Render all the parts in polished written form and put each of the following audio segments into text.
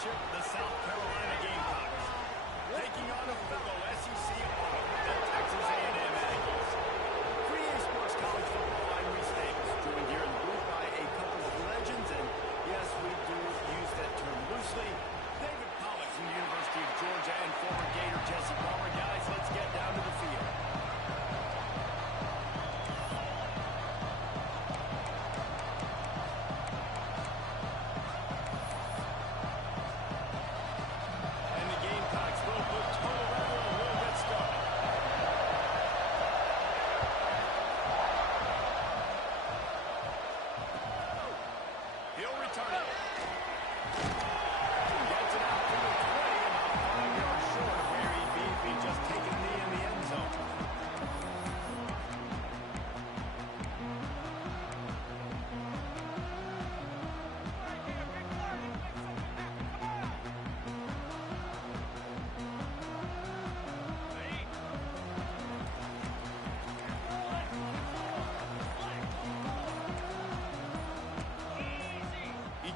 Championship, the South Carolina Gamecocks, taking on a fellow SEC opponent, the Texas A&M Aggies. 3A Sports College Football, I'm Reese Davis, joined here in the booth by a couple of legends, and yes, we do use that term loosely. David Pollack from the University of Georgia and former Gator Jesse Palmer. Guys, let's get down to the field.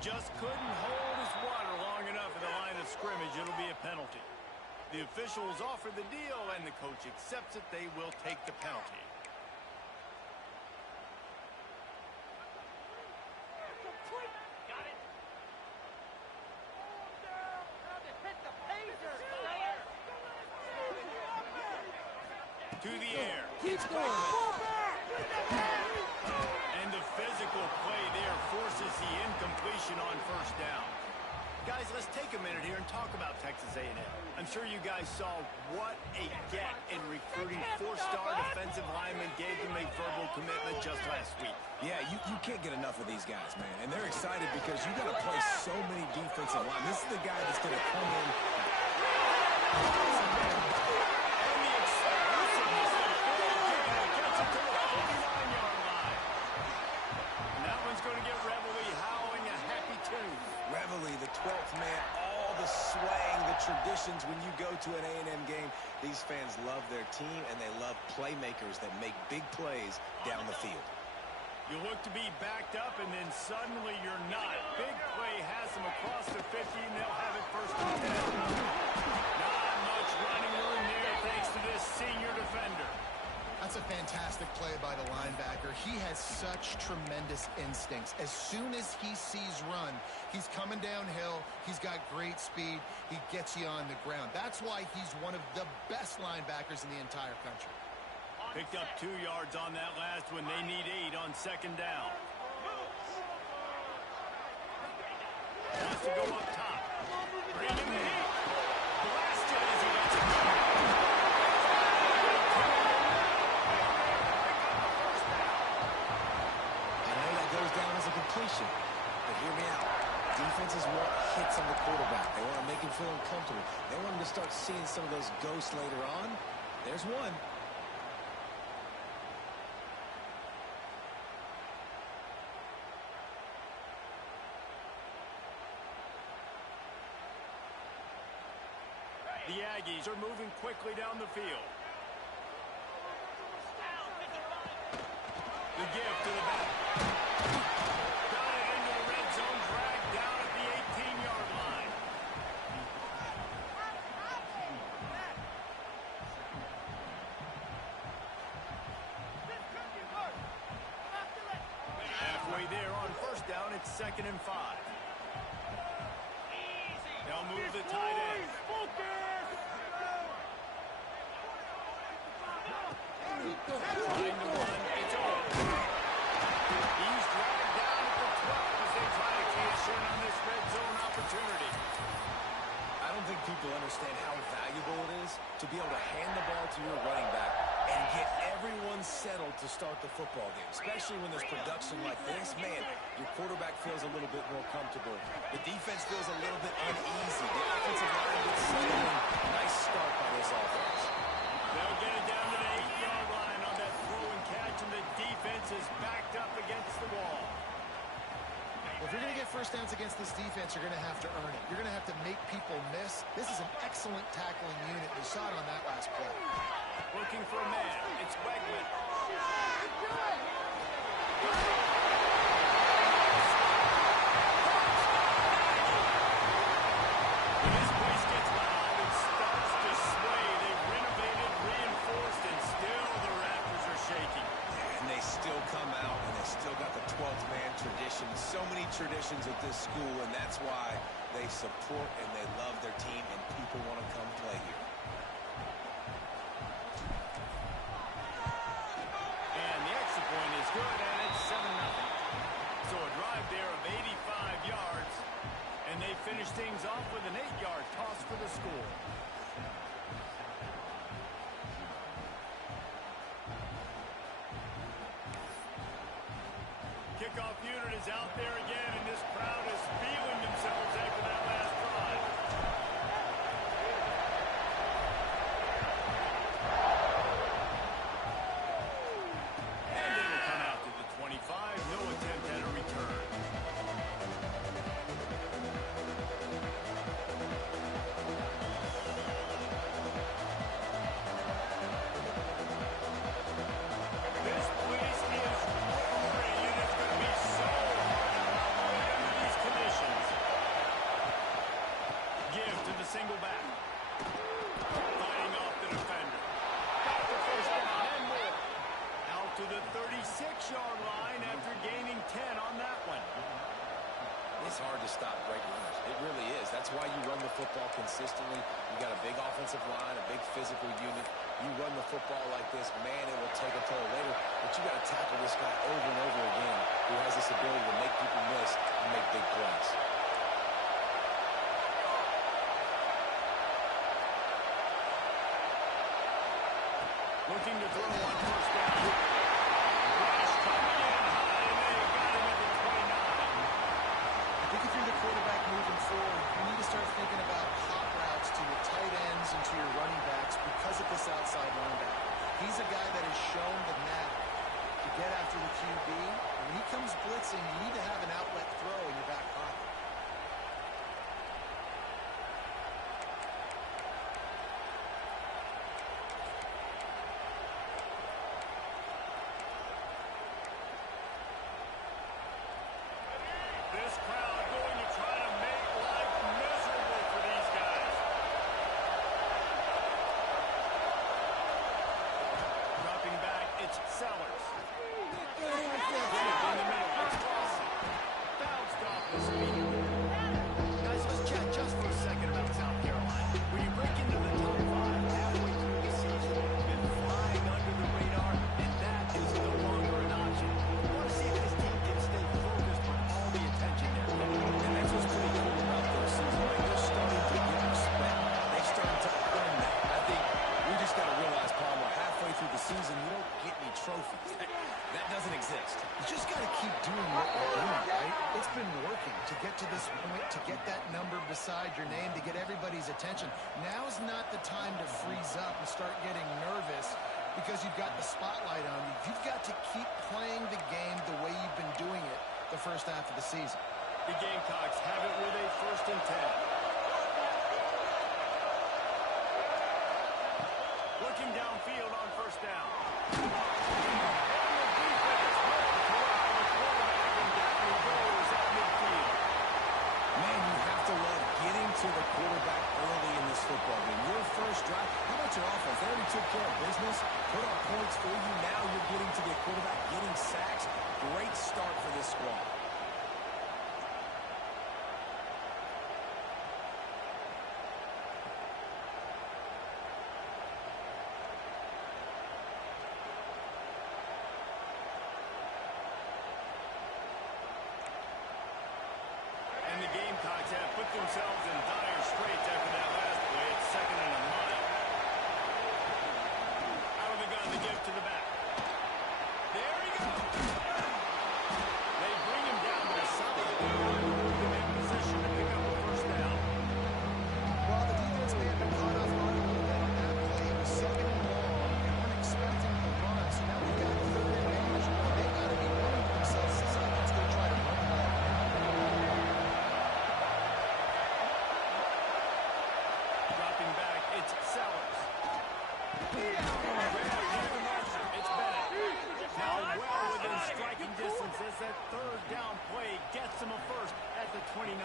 Just couldn't hold his water long enough at the line of scrimmage. It'll be a penalty. The officials offer the deal, and the coach accepts it. They will take the penalty. Got it. To the air. Keeps going. And the physical play there forces the incompletion on first down. Guys, let's take a minute here and talk about Texas A&M. I'm sure you guys saw what a get in recruiting four-star defensive linemen gave them a verbal commitment just last week. Yeah, you can't get enough of these guys, man. And they're excited because you got to play so many defensive line. This is the guy that's going to come in. Going to get Reveille howling a happy tune. Reveille, the 12th man, all the swaying, the traditions when you go to an A&M game. These fans love their team, and they love playmakers that make big plays down the field. You look to be backed up, and then suddenly you're not. Big play has them across the 50, and they'll have it first and 10. Not much running room there thanks to this senior defender. That's a fantastic play by the linebacker. He has such tremendous instincts. As soon as he sees run, he's coming downhill. He's got great speed. He gets you on the ground. That's why he's one of the best linebackers in the entire country. Picked up 2 yards on that last one. They need 8 on second down. Wants to go up top. Bring him the heat. Blasted as he gets it. But hear me out. Defenses want hits on the quarterback. They want to make him feel uncomfortable. They want him to start seeing some of those ghosts later on. There's one. The Aggies are moving quickly down the field. The give to the back. It's 2nd and 5. They'll move the tight end. Trying to run, it's over. He's dragged down at the 12 as they try to cash in on this red zone opportunity. I don't think people understand how valuable it is to be able to hand the ball to your running back and get everyone settled to start the football game, especially when there's production like this. Man, your quarterback feels a little bit more comfortable. The defense feels a little bit uneasy. The offensive line gets settled in. Nice start by this offense. They'll get it down to the 8-yard line on that throw and catch, and the defense is backed up against the wall. Well, if you're going to get first downs against this defense, you're going to have to earn it. You're going to have to make people miss. This is an excellent tackling unit. You saw it on that last play. Looking for a man. It's Wegman. When this place gets loud, it starts to sway. They've renovated, reinforced, and still the rafters are shaking. And they still come out, and they still got the 12th man tradition. So many traditions at this school, and that's why they support and they love their team, and people want to come play here. And the extra point is good, and it's 7-0. So a drive there of 85 yards, and they finish things off with an 8-yard toss for the score. Kickoff unit is out there again, and this crowd is feeling themselves after that last drive. And it'll come out to the 25. No attempt at a return. This place is roaring, and it's going to be so hard to operate under these conditions. Give to the single back. Fighting off the defender. Got the first down and more. Out to the 36-yard line after gaining 10 on that one. It's hard to stop great runners. It really is. That's why you run the football consistently. You got a big offensive line, a big physical unit. You run the football like this, man, it will take a toll later. But you got to tackle this guy over and over again who has this ability to make people miss and make big plays. Looking to throw on first down. Rush coming in high, and they got him at the 29. I think if you're the quarterback moving forward, you need to start thinking about hot routes to your tight ends and to your running backs because of this outside linebacker. He's a guy that has shown the knack to get after the QB. And when he comes blitzing, you need to have an outlet throw in your back pocket. This crowd going to try to make life miserable for these guys. Dropping back, it's Sellers. In the middle, it's Lawson. Bounced off his feet. Guys, let's chat just for a second about South Carolina. When you break into the top 5 halfway through the season, you've been flying under the radar, and that is no longer an option. I want to see if this team can stay focused on all the attention they're getting. And that's what's pretty cool about their season. They're starting to get respect. They're starting to earn that. I think we just got to realize, Palmer, halfway through the season, you don't get any trophies. That doesn't exist. You just got to keep doing what you're doing, right? It's been working to get to this point, to get that number beside your name, to get everybody's attention. Now's not the time to freeze up and start getting nervous because you've got the spotlight on you. You've got to keep playing the game the way you've been doing it the first half of the season. The Gamecocks have it with a 1st and 10. Looking downfield on first down. Man, you have to love getting to the quarterback early in this football game. Your first drive, how about your offense? They already took care of business, put up points for you. Now you're getting to the quarterback, getting sacks. Great start for this squad. And the Gamecocks have put themselves in dire straits after that last play. It's 2nd and a mile. Out of the gun, the give to the back. There he goes. They bring him down to a solid in position to pick up a first down. While the defense may have been caught off guard a little bit on that play, it was 2nd and long. They weren't expecting the run, so now we've got 3rd advantage. Well, they got to be running themselves to say, let's go try to run the ball. Dropping back, it's Sellers. It's Bennett. Now well within striking distance as that 3rd down play gets him a first at the 29.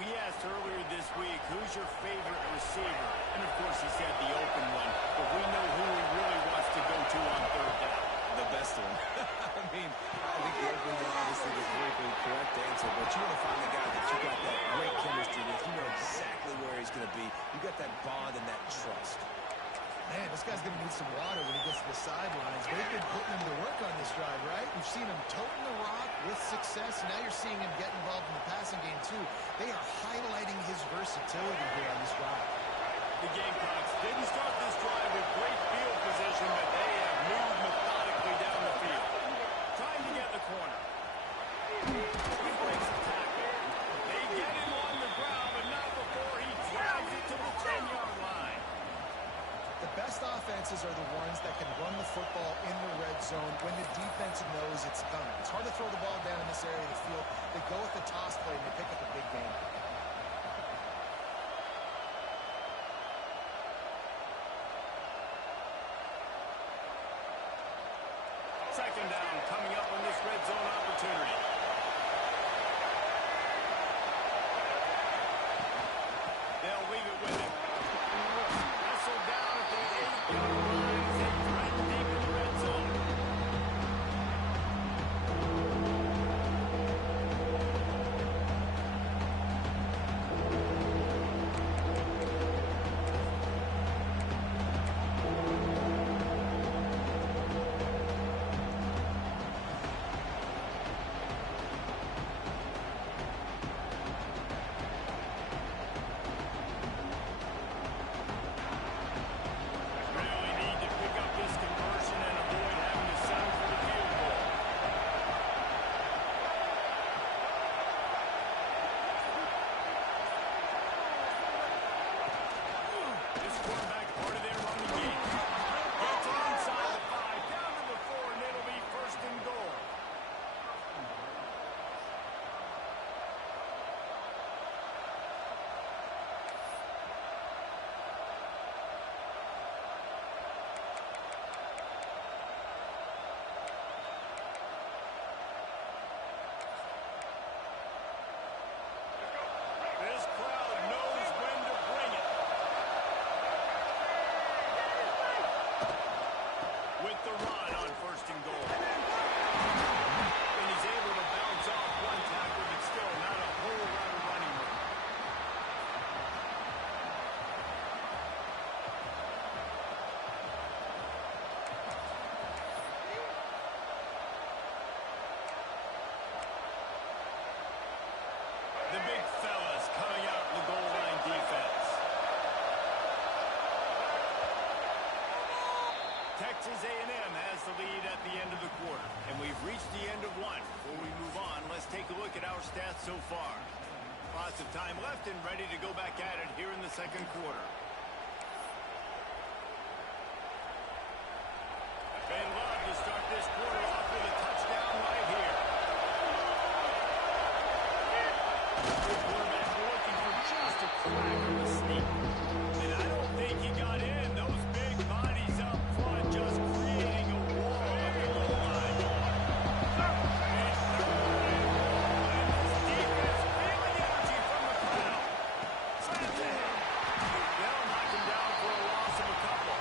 We asked earlier this week, who's your favorite receiver? And, of course, he said the open one. But we know who he really wants to go to on third down. The best one. I mean, I think the open one obviously the politically correct answer, but you want to find the guy that you got that great chemistry with. You know exactly where he's going to be. You got that bond and that trust. Man, this guy's going to need some water when he gets to the sidelines. They've been putting him to work on this drive, right? We've seen him toting the rock with success. Now you're seeing him get involved in the passing game, too. They are highlighting his versatility here on this drive. The Gamecocks didn't start this drive with great field position, but they have moved methodically down the field. Trying to get the corner. He breaks the tackle. They get him on the ground, but not before he drives it to the 10-yard line. The best offenses are the ones that can run the football in the red zone when the defense knows it's coming. It's hard to throw the ball down in this area of the field. They go with the toss play and they pick up a big game. Second down coming up on this red zone opportunity. They'll leave it with him. Wrestled down at the 8-yard line as they thread deep in the red zone. Really need to pick up this conversion and avoid having to settle for the field goal. This quarterback part of their running game. Gets inside the 5, down to the 4, and it'll be first and goal. This crowd knows when to bring it. With the run on first and goal. And he's able to bounce off one tackle, but still not a whole lot of running room. The big fellas coming out in the goal line defense. Texas A&M has the lead at the end of the quarter, and we've reached the end of one. Before we move on, let's take a look at our stats so far. Lots of time left and ready to go back at it here in the second quarter. Ben Love to start this quarter off with a touchdown right here. The quarterback looking for just a crack of the sneak. And I don't think he got in. Those big bodies up front just creating a wall at the goal line. And this defense feeling energy from the crowd. Slams it. They'll knock him down for a loss of a couple.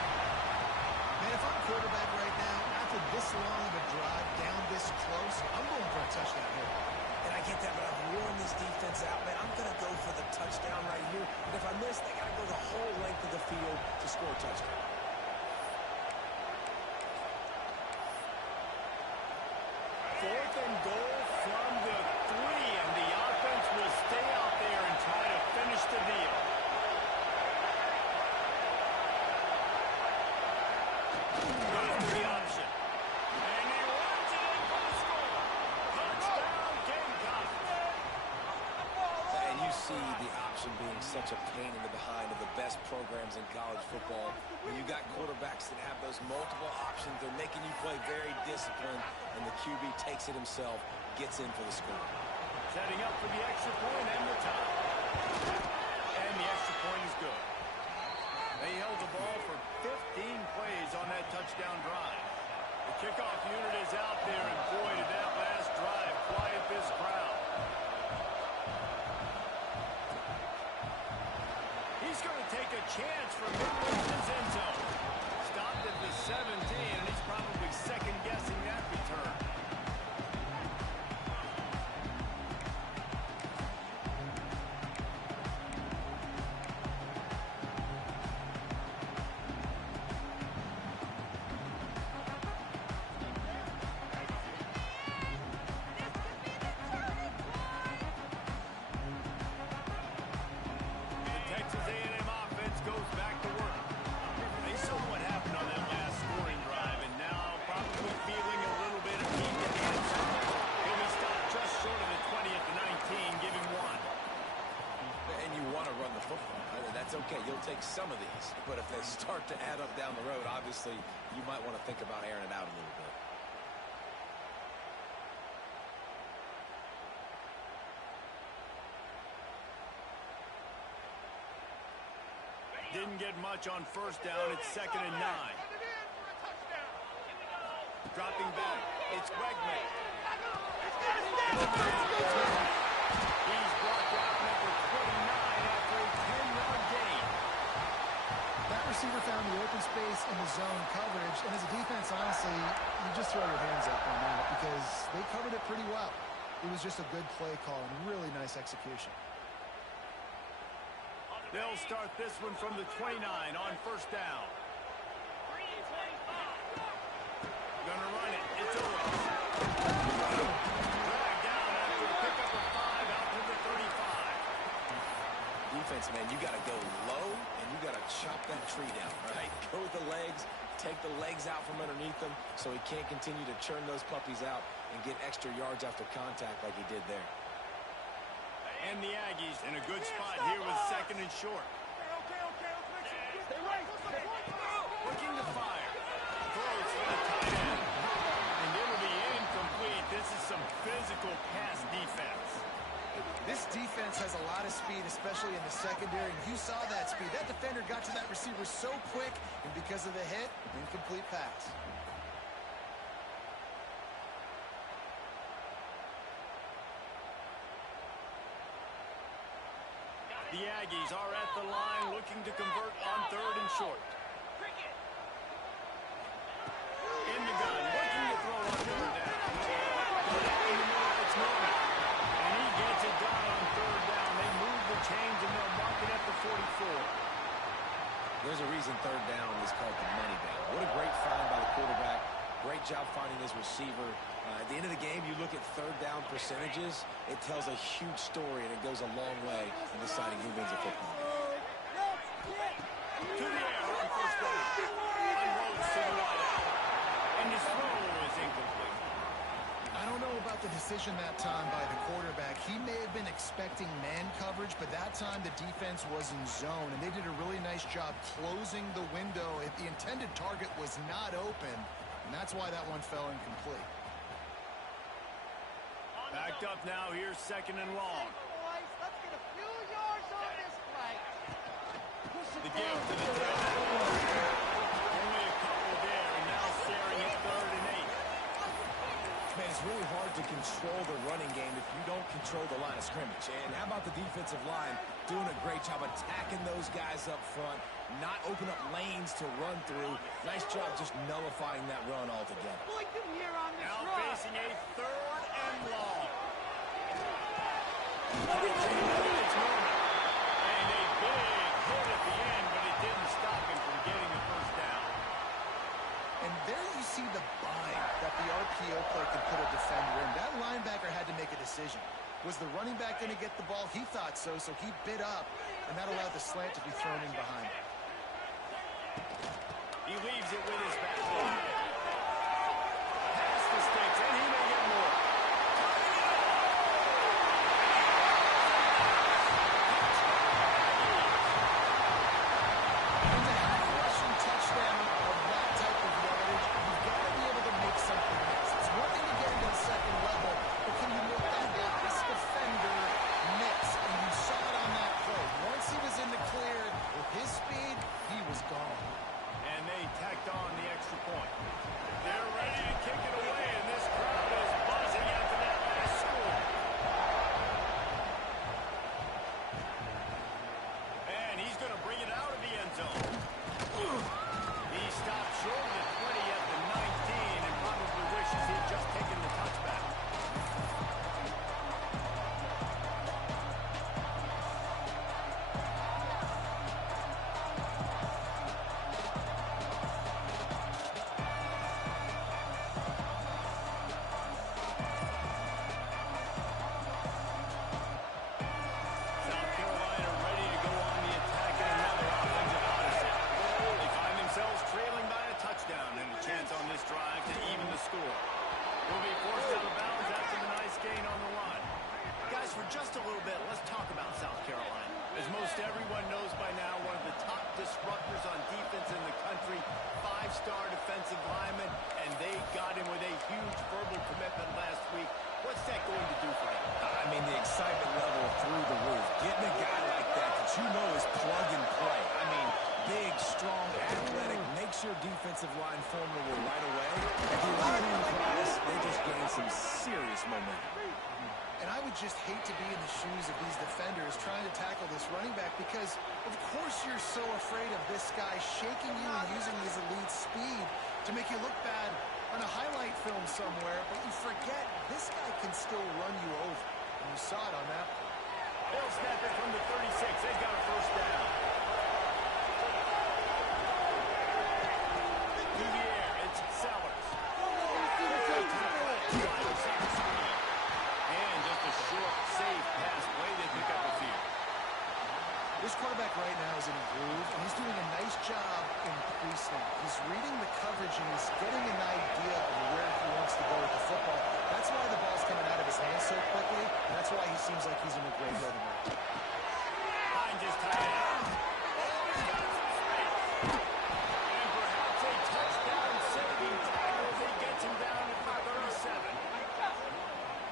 Man, if I'm quarterback right now, after this long of a drive down this close, I'm going for a touchdown here. And I get that, but I've worn this defense out, man. I'm going to go for the touchdown right here. And if I miss, they got to go the whole length of the field to score a touchdown. Fourth and goal from the 3, and the offense will stay out there and try to finish the deal. Goes to the option. And he runs it in for the score. Touchdown, Gamecocks. And you see the option being such a pain in the behind of the best programs in college football. When you got quarterbacks that have those multiple options, they're making you play very disciplined, and the QB takes it himself, gets in for the score. Setting up for the extra point and the tie. And the extra point is good. They held the ball for 15 plays on that touchdown drive. The kickoff unit is out there, and boy, did that last drive quiet this crowd. take a chance from midway in his end zone. Stopped at the 17, and he's probably second-guessing that return. Okay, you'll take some of these, but if they start to add up down the road, obviously you might want to think about airing it out a little bit. Didn't get much on first down. It's 2nd and 9. Dropping back. It's Wegman. He's brought down number 29 after a 10-yard gain. That receiver found the open space in the zone coverage, and as a defense, honestly, you just throw your hands up on that because they covered it pretty well. It was just a good play call and really nice execution. They'll start this one from the 29 on first down. Gonna run it. It's Owens. Dragged down after a pickup of 5 out to the 35. Defense, man, you got to go low, and you got to chop that tree down, right? Go with the legs, take the legs out from underneath them so he can't continue to churn those puppies out and get extra yards after contact like he did there. And the Aggies in a good spot here with 2nd and short. Looking to fire. Throws for the tight end. And it'll be incomplete. This is some physical pass defense. This defense has a lot of speed, especially in the secondary, and you saw that speed. That defender got to that receiver so quick, and because of the hit, incomplete pass. The Aggies are at the line looking to convert on 3rd and short. In the gun, looking to throw on 3rd down. It's Norman. And he gets it done on 3rd down. They move the chains and they'll mark it at the 44. There's a reason 3rd down is called the money down. What a great find by the quarterback. Great job finding his receiver. At the end of the game, you look at 3rd down percentages, it tells a huge story, and it goes a long way in deciding who wins a football game. To the air on first down. Unloads to the wide out. And his throw is incomplete. I don't know about the decision that time by the quarterback. He may have been expecting man coverage, but that time the defense was in zone, and they did a really nice job closing the window. If the intended target was not open, and that's why that one fell incomplete. Backed up now, here's 2nd and long. Let's get a few yards on this play. The give to the tight end. Only a couple there, and now staring at 3rd and 8. Man, it's really hard to control the running game if you don't control the line of scrimmage. And how about the defensive line doing a great job attacking those guys up front, not open up lanes to run through. Nice job just nullifying that run altogether. Now facing a 3rd and long. It's Norman. And a big hit at the end, but it didn't stop him from getting the first down. And there you see the bind that the RPO play can put a defender in. That linebacker had to make a decision. Was the running back going to get the ball? He thought so, so he bit up, and that allowed the slant to be thrown in behind him. He leaves it with his back. Past the sticks, and he may get more. And to have a rushing touchdown of that type of yardage, you've got to be able to make something miss. It's one thing to get into the second level, but can you make that this defender miss? And you saw it on that play. Once he was in the clear, with his speed, he was gone. And they tacked on the extra point. everyone knows by now, one of the top disruptors on defense in the country, five-star defensive lineman, and they got him with a huge verbal commitment last week. What's that going to do for him? I mean, the excitement level through the roof. Getting a guy like that you know is plug and play. I mean, big, strong, athletic, makes your defensive line formidable right away. If you run in class, they just gain some serious momentum. And I would just hate to be in the shoes of these defenders trying to tackle this running back because, of course, you're so afraid of this guy shaking you and using his elite speed to make you look bad on a highlight film somewhere, but you forget this guy can still run you over. And you saw it on that one. They'll snap it from the 36. They've got a first down. Through the air, it's Sellers. And just a short, safe pass play. They pick up the field. This quarterback right now is in a groove, and he's doing a nice job in pre-snap. He's reading the coverage, and he's getting an idea of where he wants to go with the football. That's why the ball's coming out of his hands so quickly, and that's why he seems like he's in a great rhythm. Finds his tight end. Oh, he's got some space. And perhaps a touchdown-saving tackle as he gets him down at the 37.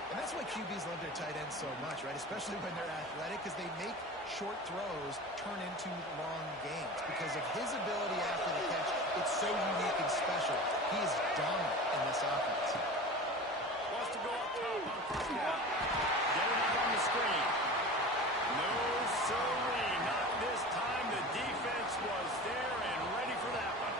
And that's why QBs love their tight ends so much, right? Especially when they're athletic, because they make short throws turn into long gains. Because of his ability after the catch, it's so unique and special. He is dominant in this offense. Wants to go up top on first down. Get it out on the screen. No, sirree, not this time. The defense was there and ready for that one.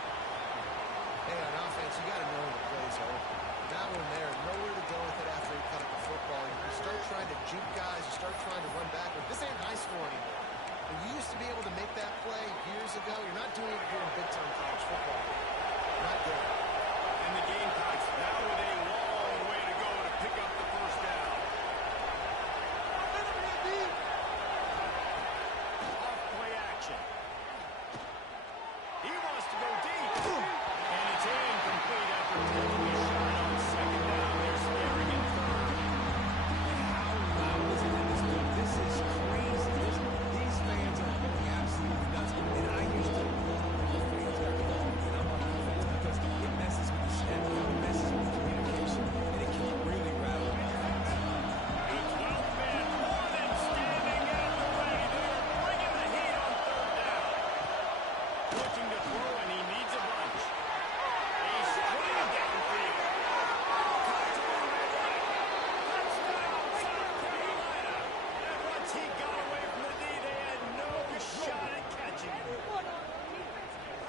Hey, on offense, you got to know the plays are. That one there, nowhere to go with it after he cut up the football. You start trying to juke guys, you start trying to run backward. This ain't high school anymore. When you used to be able to make that play years ago, you're not doing it here in big-time college football. Not good. And the Gamecocks now with a long way to go to pick up the first down. Off play action. He wants to go deep. And it's incomplete after taking a shot on second down. They're staring in third. How loud is it in this building? This is crazy. These fans are going absolutely nuts. And I used to love fans got involved when I'm on defense because it messes with the snap count, it messes with the communication, and it can really rattle an offense. The 12th man more than standing at the ready. They are bringing the heat on third down. Looking to throw, and he needs a bunch. A straight downfield. Caught to the right. Touchdown, South Carolina. And once he got away from the knee, they had no shot at catching him.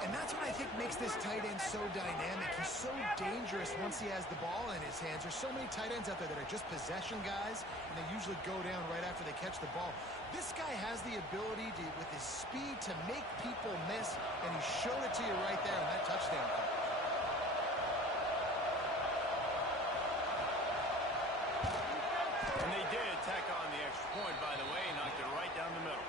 And that's what I think makes this tight end so dynamic. He's so dangerous once he has the ball in his hands. There's so many tight ends out there that are just possession guys, and they usually go down right after they catch the ball. This guy has the ability to, with his speed, to make people miss, and he showed it to you right there on that touchdown call. And they did tack on the extra point, by the way, knocked it right down the middle.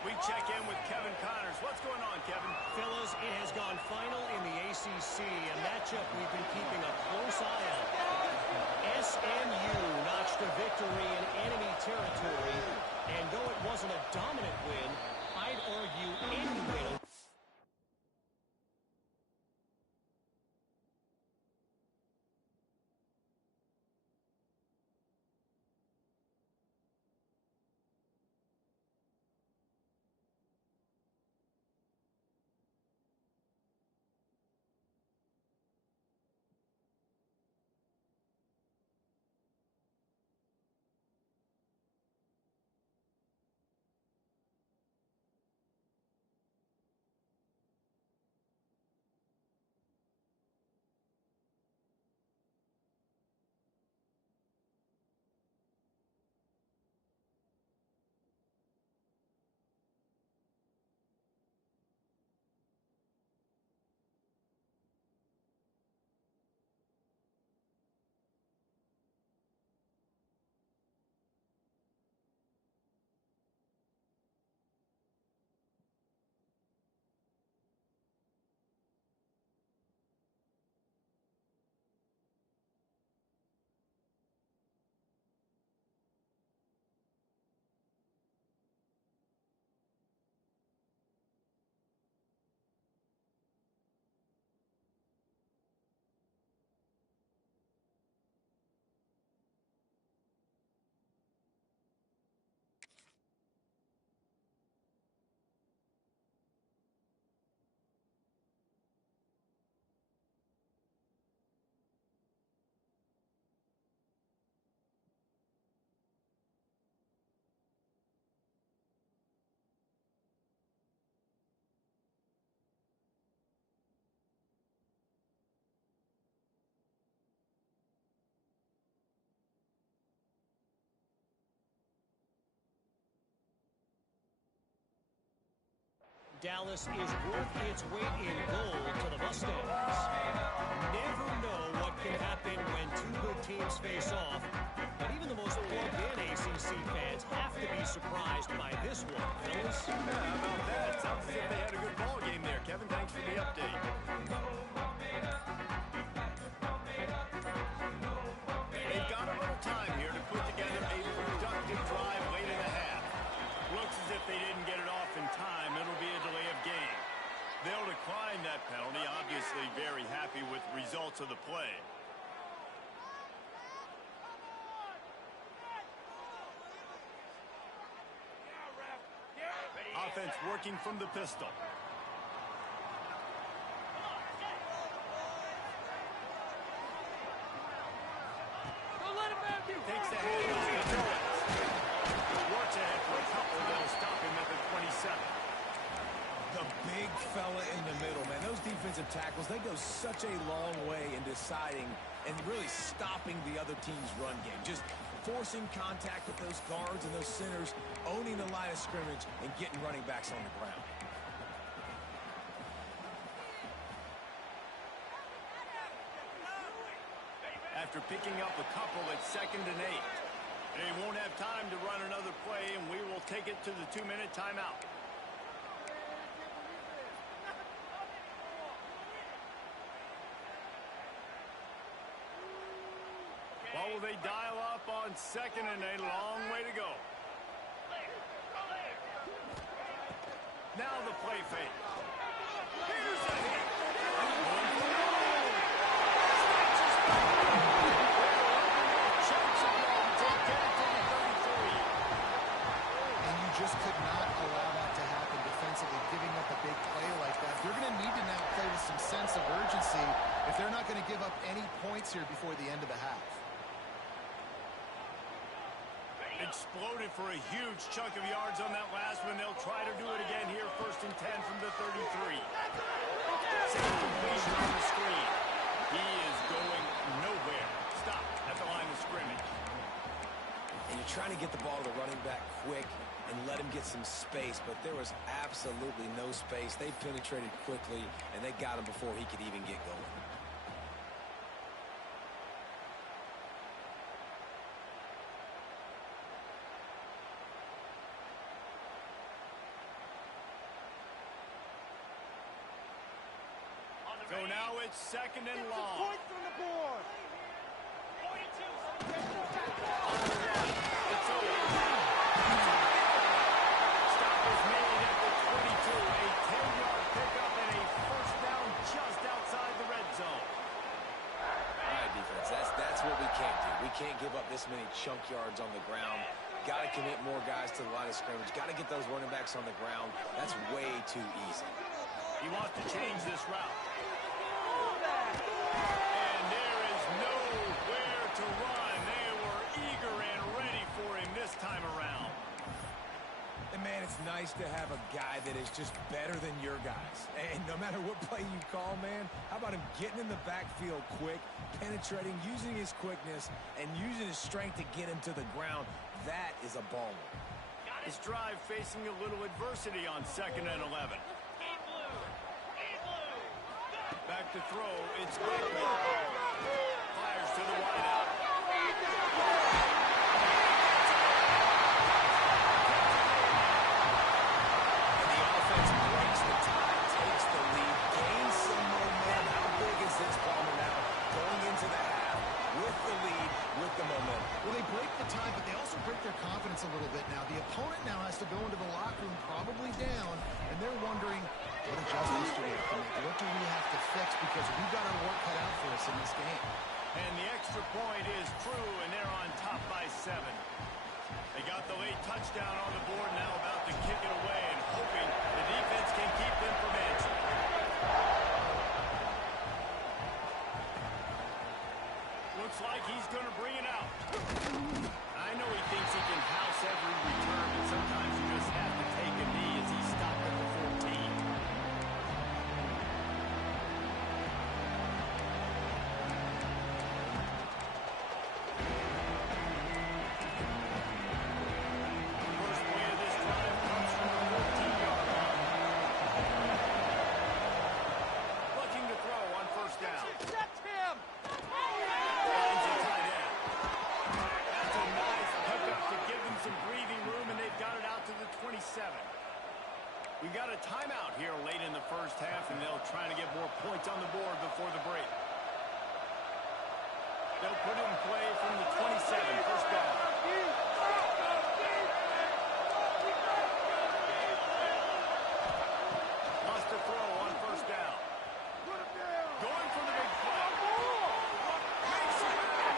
We check in with Kevin Connors. What's going on, Kevin? Fellas, it has gone final in the ACC, a matchup we've been keeping a close eye on. SMU notched a victory in enemy territory, and though it wasn't a dominant win, I'd argue any win Dallas is worth its weight in gold to the Mustangs. Never know what can happen when two good teams face off, but even the most plugged-in ACC fans have to be surprised by this one, fellas. Yeah, how about that? Sounds as if they had a good ball game there. Kevin, thanks for the update. They've got a little time here to put together a productive drive late in the half. Looks as if they didn't get it off in time. It'll be a delay of game. They'll decline that penalty, obviously very happy with the results of the play. Offense working from the pistol. Takes the handoff to Torres. Works ahead for a couple. They'll stop him at the 27. The big fella in the middle, man. Those defensive tackles, they go such a long way in deciding and really stopping the other team's run game. Just forcing contact with those guards and those centers, owning the line of scrimmage, and getting running backs on the ground. After picking up a couple at 2nd and 8. They won't have time to run another play, and we will take it to the 2-minute timeout. What will they dial up on 2nd and 8? Long way to go. Now the play fake. Here's a hit. Just could not allow that to happen defensively, giving up a big play like that. They're going to need to now play with some sense of urgency if they're not going to give up any points here before the end of the half. Exploded for a huge chunk of yards on that last one. They'll try to do it again here. 1st and 10 from the 33. Second completion on the screen. He is going nowhere. Stop at the line of scrimmage. And you're trying to get the ball to the running back quick and let him get some space, but there was absolutely no space. They penetrated quickly, and they got him before he could even get going. So now it's 2nd and long. Points on the board. It's over. Stop is made at the 22. A 10-yard pickup and a first down just outside the red zone. All right, defense, that's what we can't do. We can't give up this many chunk yards on the ground. Got to commit more guys to the line of scrimmage. Got to get those running backs on the ground. That's way too easy. He wants to change this route. And there is nowhere to run. They were eager and ready for him this time around. And, man, it's nice to have a guy that is just better than your guys. And no matter what play you call, man, how about him getting in the backfield quick, penetrating, using his quickness, and using his strength to get him to the ground. That is a baller. His drive facing a little adversity on 2nd and 11. Back to throw. It's Aikman. Fires to the wideout. And the offense breaks the tie, takes the lead, gains some momentum. How big is this, Palmer, now? Going into the half with the lead, with the momentum. Well, they break the tie, but they also break their confidence a little bit now. The opponent now has to go into the locker room probably down, and they're wondering, what adjustments do we have to make? What do we have to fix? Because we've got our work cut out for us in this game. And the extra point is true, and they're on top by 7. They got the late touchdown on the board, now about to kick it away and hoping the defense can keep them from answering. Looks like he's going to bring it out. I know he thinks he can house every return, but sometimes you just have to take a knee as he stopped at the 14. First play of this drive comes from the We got a timeout here late in the first half, and they'll try to get more points on the board before the break. They'll put it in play from the 27, first down. Lost a throw on first down. Going for the big play. Makes it out.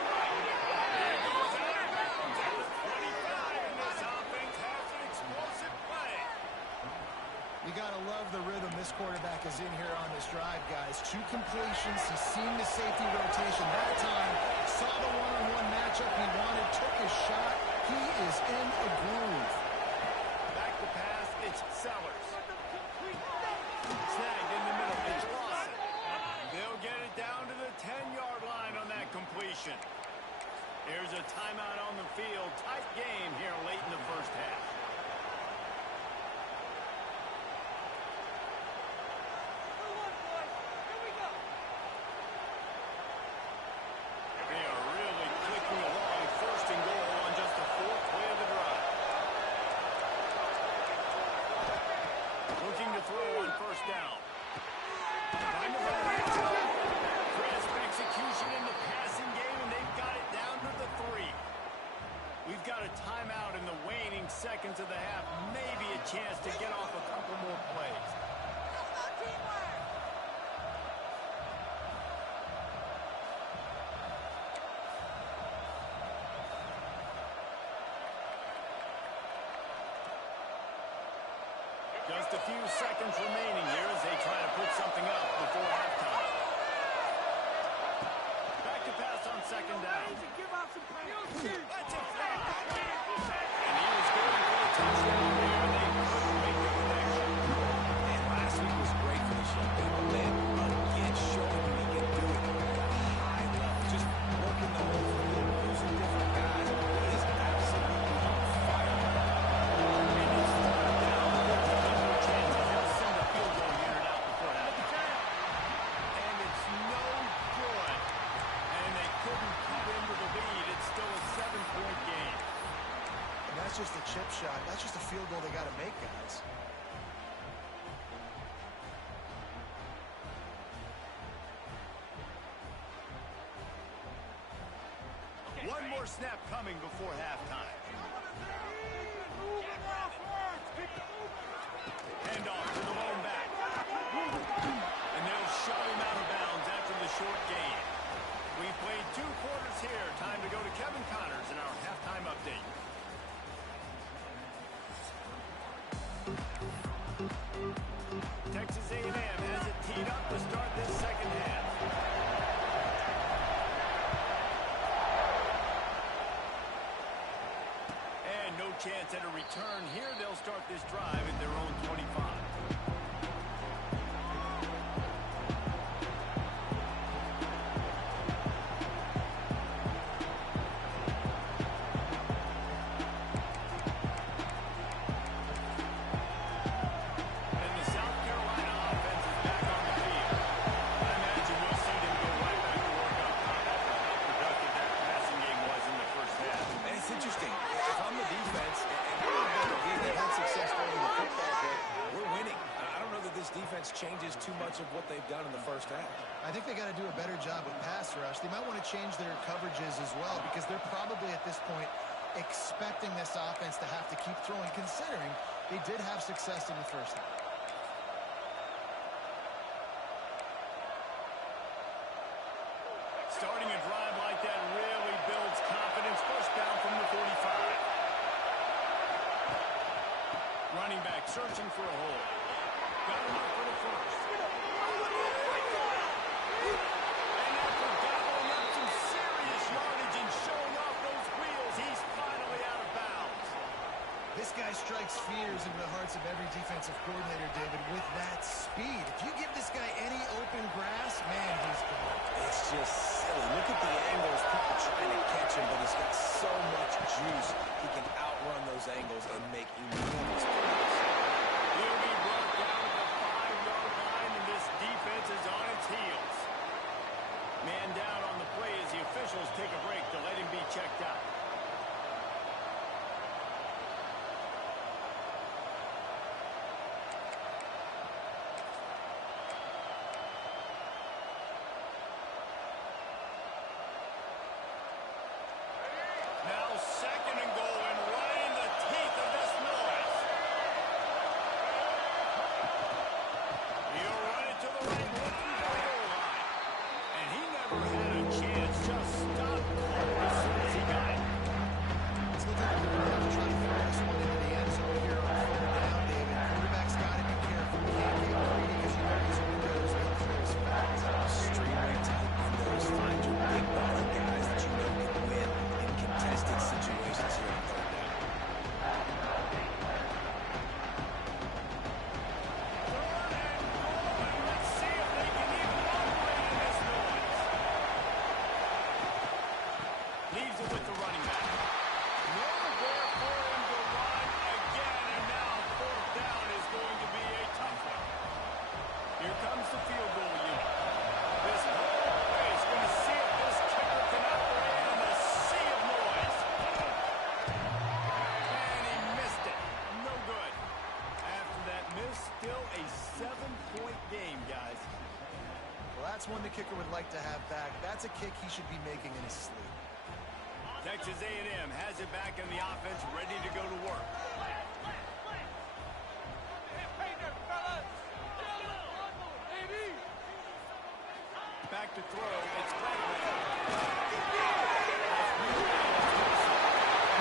There goes out of bounds at the 25, and this offense has an explosive play. You got to love the rhythm this quarterback is in here on this drive, guys. 2 completions. He's seen the safety rotation that time. Saw the one-on-one matchup he wanted, took his shot. He is in a groove. Back to pass, it's Sellers. Snagged in the middle, it's Lawson. They'll get it down to the 10-yard line on that completion. Here's a timeout on the field. Tight game here late in the first half. They are really clicking along. First and goal on just the 4th play of the drive. Looking to throw on first down. Find the right. Crisp execution in the passing game, and they've got it down to the 3. We've got a timeout in the waning seconds of the half. Maybe a chance to get off a couple more plays. Just a few seconds remaining here as they try to put something up before halftime. Back to pass on second down. That's a flag. And he was going for the touchdown there. They couldn't make the connection. And last week was great for this young man. Man, again, showing him he can do it at a high level. Just working the whole field, using different guys. He is absolutely on fire. And it's third down. Another chance as they'll send a field goal here and out before halftime. And it's no good. And they couldn't cut into the lead. It's still a 7-point game. And that's just a chip shot. That's just a field goal they got to make, guys. One more snap coming before halftime. Hand off to the lone back. And they'll shove him out of bounds after the short gain. We played 2 quarters here. Time to go to Kevin Connors in our halftime update. Texas A&M has it teed up to start this second half. And no chance at a return here. They'll start this drive at their own 25. And the South Carolina offense is back on the field. I imagine we'll see them go right back to work on top after how productive that passing game was in the first half. And it's interesting. If I'm the defense, and they've had success throwing the football, but we're winning. I don't know that this defense changes too much of what they've done in the first half. I think they got to do a better job with pass rush. They might want to change their coverages as well because they're probably at this point expecting this offense to have to keep throwing, considering they did have success in the first half. Starting a drive like that really builds confidence. First down from the 45. Running back searching for a hole. Got him up for the first. And after gobbling up some serious yardage and showing off those wheels, he's finally out of bounds. This guy strikes fears into the hearts of every defensive coordinator, David, with that speed. If you give this guy any open grass, man, he's gone. It's just silly. Look at the angles. People trying to catch him, but he's got so much juice. He can outrun those angles and make enormous plays. He'll be brought down at the 5-yard line, and this defense is on its heels. Man down on the play as the officials take a break to let him be checked out. still a 7-point game, guys. Well, that's one the kicker would like to have back. That's a kick he should be making in his sleep. Texas A&M has it back in the offense, ready to go to work. Back to throw. It's Bradley.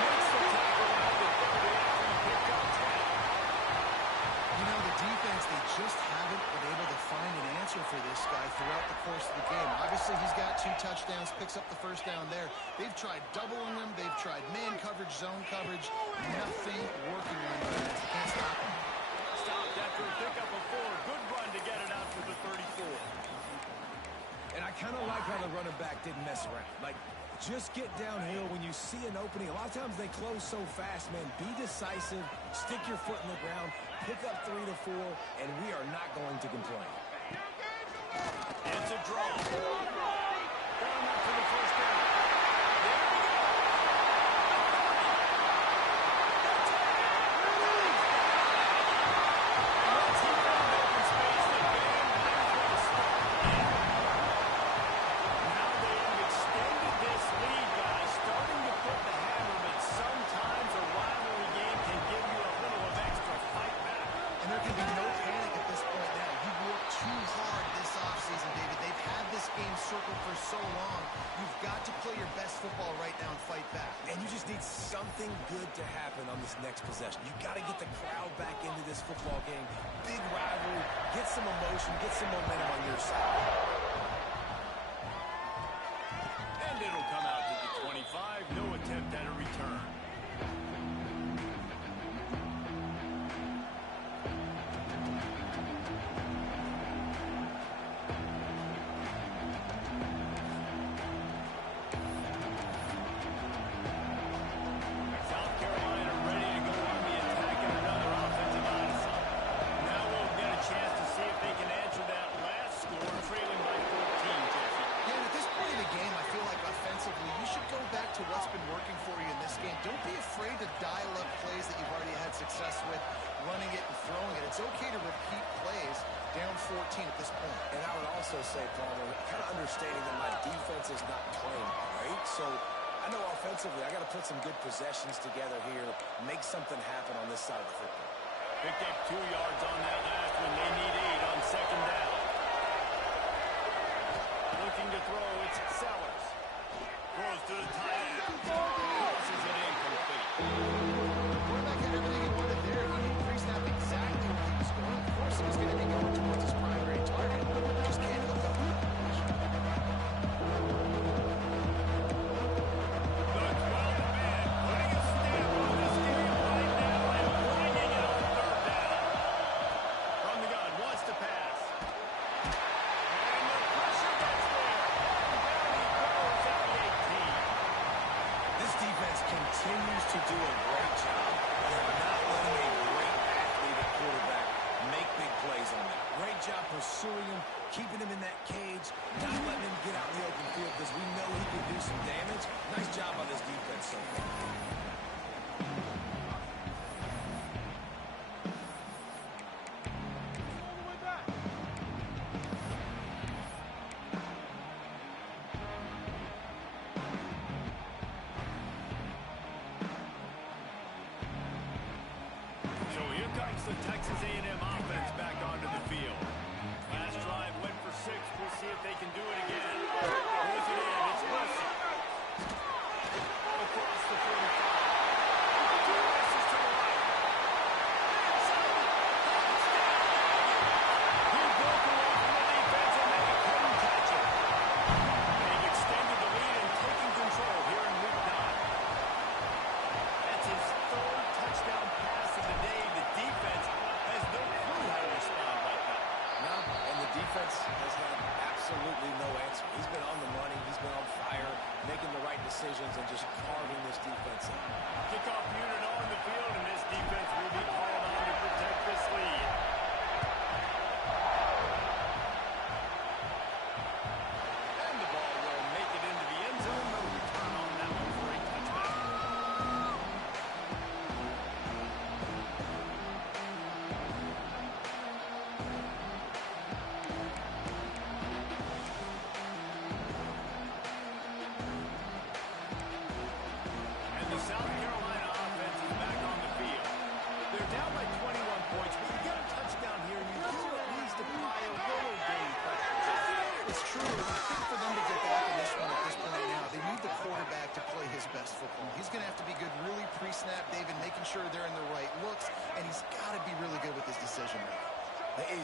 Makes the tackle at the 30 after he picked up 10. You know, the defense, they just haven't been able to find an answer for this guy throughout the course of the game. Obviously, he's got 2 touchdowns, picks up the first down there. They've tried doubling him. They've tried man coverage, zone coverage. Nothing working on defense. They can't stop him. Stopped after a pickup of 4. Good run to get it out to the 34. And I kind of like how the running back didn't mess around. Like, just get downhill when you see an opening. A lot of times they close so fast, man. Be decisive, stick your foot in the ground, pick up 3 to 4, and we are not going to complain. It's a draw. Going up for the first down. There we go. Once he found open space, the game might as well start again. Now they have extended this lead, guys, starting to put the hammer, but sometimes a rivalry game can give you a little of extra fight back. And there can be no panic at this point now. You worked too hard this offseason, David. They've had this game circled for so long. You've got to play your best football right now and fight back. And you just need something good to happen on this next possession. You got to get the crowd back into this football game. Big rivalry. Get some emotion. Get some momentum on your side. And it'll come out to the 25. No attempt at a return. South Carolina ready to go on the attack in another offensive odyssey. Now we'll get a chance to see if they can answer that last score, trailing by 14, Jesse. Yeah, and at this point of the game, I feel like offensively, you should go back to what's been working for you in this game. Don't be afraid to dial up plays that you've already had success with, running it and throwing it. It's okay to repeat plays down 14 at this point. And I would also say, Palmer, kind of understanding that my defense is not playing great. So I know offensively I got to put some good possessions together here, make something happen on this side of the football. Picked up 2 yards on that last one. They need 8 on second down. Looking to throw, it's Sellers. Throws to the tight end. Passes it incomplete. The quarterback had everything he wanted there. He pre-snapped exactly where he was going. Of course, he was going to be going towards his primary target. Just can't go down. The 12th man putting a stamp on this game right now and bringing it on third down. From the gun, wants to pass. And the pressure gets there. Down he goes at the 18. This defense continues to do a great job of not letting a great athlete at quarterback make big plays on that. Great job pursuing him, keeping him in that cage, not letting him get out in the open field because we know he can do some damage. Nice job by this defense so far. So here comes the Texas A&M offense back onto the field. Last drive went for 6. We'll see if they can do it again. Throws it in. It's Wilson. Across the 45. 2 races to the right. He broke away from the defense and they couldn't catch him. They've extended the lead and taken control here in week 9. That's his 3rd touchdown pass of the day. The defense has no clue how to respond like that. No, and the defense has had absolutely no answer. He's been on the money. He's been on fire, making the right decisions and just carving this defense up. Kickoff unit on the field, and this defense will be called on to protect this lead. And the ball will make it into the end zone. No return on that one for a touchback.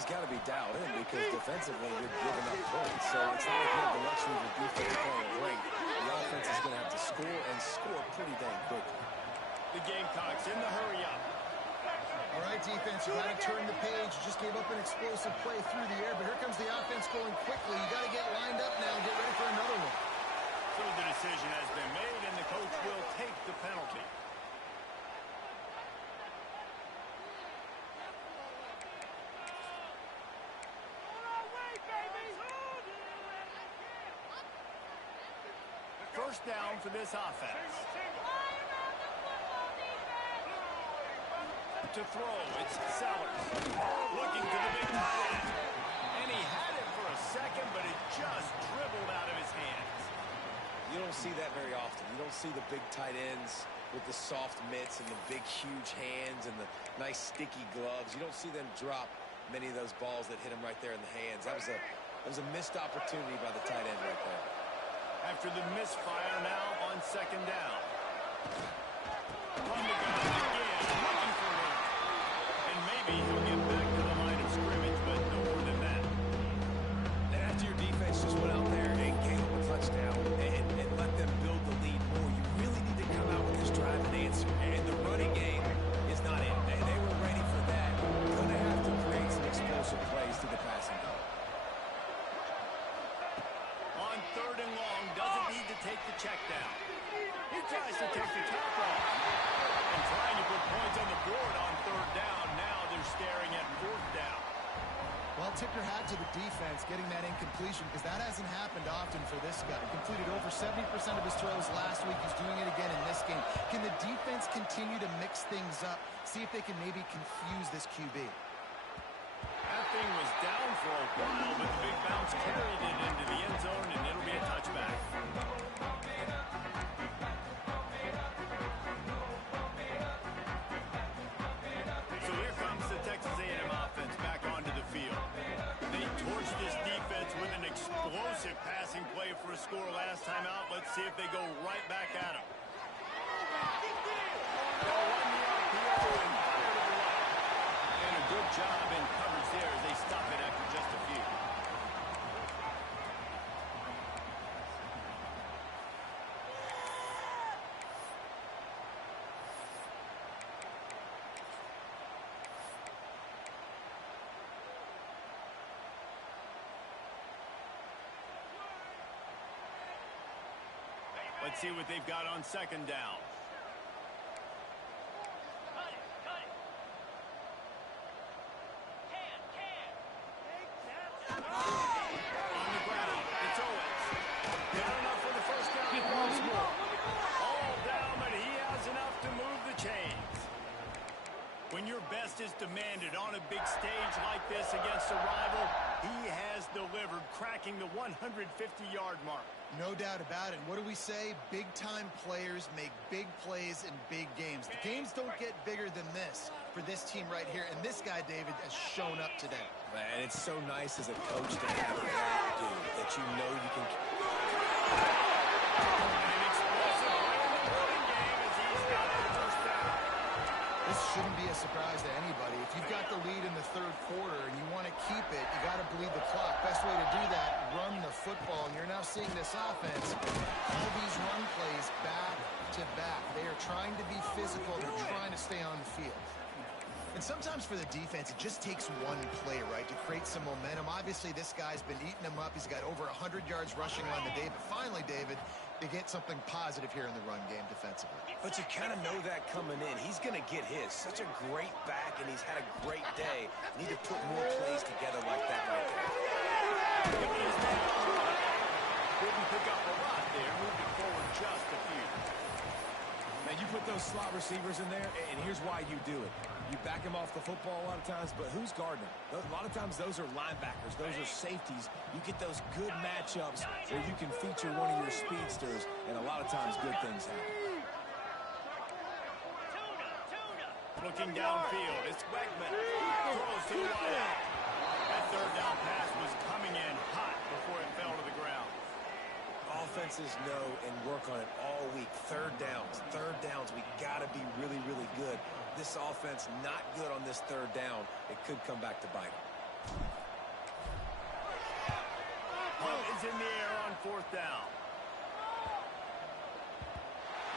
got to be dialed in because defensively you're giving up points. So it's not like you have the luxury of your defense playing great. The offense is going to have to score and score pretty dang quickly. The Gamecocks in the hurry up. All right, defense, you got to turn the page. You just gave up an explosive play through the air, but here comes the offense going quickly. You got to get lined up now and get ready for another one. So the decision has been made, and the coach will take the penalty. First down for this offense. To throw, it's Sellers. Looking to the big tight end. And he had it for a second, but it just dribbled out of his hands. You don't see that very often. You don't see the big tight ends with the soft mitts and the big, huge hands and the nice, sticky gloves. You don't see them drop many of those balls that hit him right there in the hands. That was a missed opportunity by the tight end right there. After the misfire, now on second down. From the gun again, looking for room. And maybe he'll get back to the line of scrimmage, but no more than that. And after your defense just went out there and gave up a touchdown and let them build the lead more, you really need to come out with this drive and answer. And the running game is not in. They were ready for that. Going to have to create some explosive plays to the passing game. On third and long, doesn't need to take the check down. He tries to take the top off. And trying to put points on the board on third down. Now they're staring at fourth down. Well, tip your hat to the defense getting that incompletion because that hasn't happened often for this guy. He completed over 70% of his throws last week. He's doing it again in this game. Can the defense continue to mix things up, see if they can maybe confuse this QB? That thing was down for a while, but the big bounce carried it into the end zone, and it'll be a touchback. So here comes the Texas A&M offense back onto the field. They torched this defense with an explosive passing play for a score last time out. Let's see if they go right back at him. They'll run the RPO and fire to the left. And a good job in coverage there as they stop it after just a few. Let's see what they've got on second down. On the ground, it's Owens. Got enough for the first down once more. All down, but he has enough to move the chains. When your best is demanded on a big stage like this against a rival, he has delivered, cracking the 150-yard mark. No doubt about it. What do we say? Big-time players make big plays in big games. The games don't get bigger than this for this team right here. And this guy, David, has shown up today. Man, it's so nice as a coach to have that dude that you know you can. An explosive play in the running game as he's got a first down. This shouldn't be a surprise to anybody. If you've got the lead in the third quarter and you want to keep it, you got to bleed the clock. Best way to do that, run the football. And you're now seeing this offense call these run plays back to back. They are trying to be physical. They're trying to stay on the field. And sometimes for the defense, it just takes one play, right, to create some momentum. Obviously, this guy's been eating them up. He's got over 100 yards rushing on the day. But finally, David, they get something positive here in the run game defensively. But you kind of know that coming in. He's going to get his. Such a great back, and he's had a great day. Need to put more plays together like that right there. Didn't pick up a lot there, moving forward just a few. Now, you put those slot receivers in there, and here's why you do it. You back him off the football a lot of times, but who's guarding him? A lot of times those are linebackers. Those are safeties. You get those good matchups where you can feature one of your speedsters, and a lot of times good things happen. Looking downfield, it's Wegman. Throws to the wide out. That third down pass was coming in hot before it fell to the ground. Offenses know and work on it all week. Third downs. We got to be really, really good. This offense not good on this third down. It could come back to bite them. Punt is in the air on 4th down.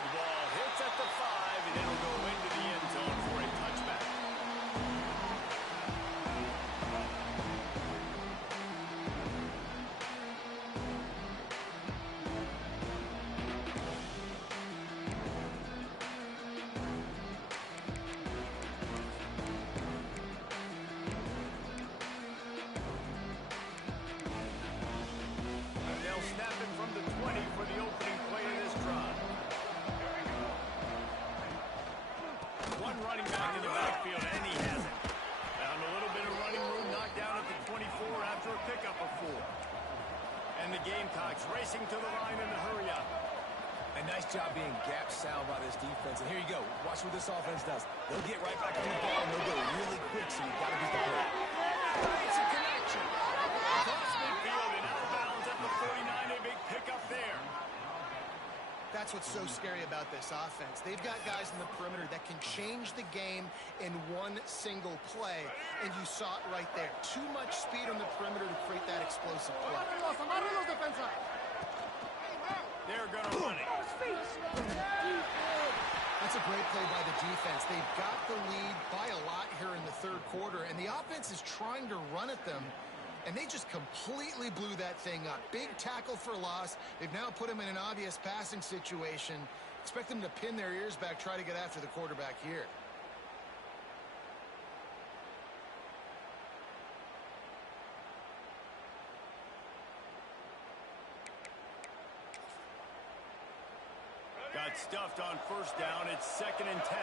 The ball hits at the 5, and it'll go into the end zone for a touchback. They'll snap it from the 20 for the opening play of this drive. One running back in the backfield, and he has it. Found a little bit of running room, knocked down at the 24 after a pickup of 4. And the Gamecocks racing to the line in the hurry up. A nice job being gap sound by this defense. And here you go. Watch what this offense does. They'll get right back on the ball, and they'll go really quick, so you've got to beat the play. It's a connection. Across midfield and out of bounds at the 49. A big pickup there. That's what's so scary about this offense. They've got guys in the perimeter that can change the game in one single play, and you saw it right there. Too much speed on the perimeter to create that explosive play. They're going to run it. That's a great play by the defense. They've got the lead by a lot here in the 3rd quarter, and the offense is trying to run at them, and they just completely blew that thing up. Big tackle for loss. They've now put them in an obvious passing situation. Expect them to pin their ears back, try to get after the quarterback here. Got stuffed on 1st down. It's 2nd and 10.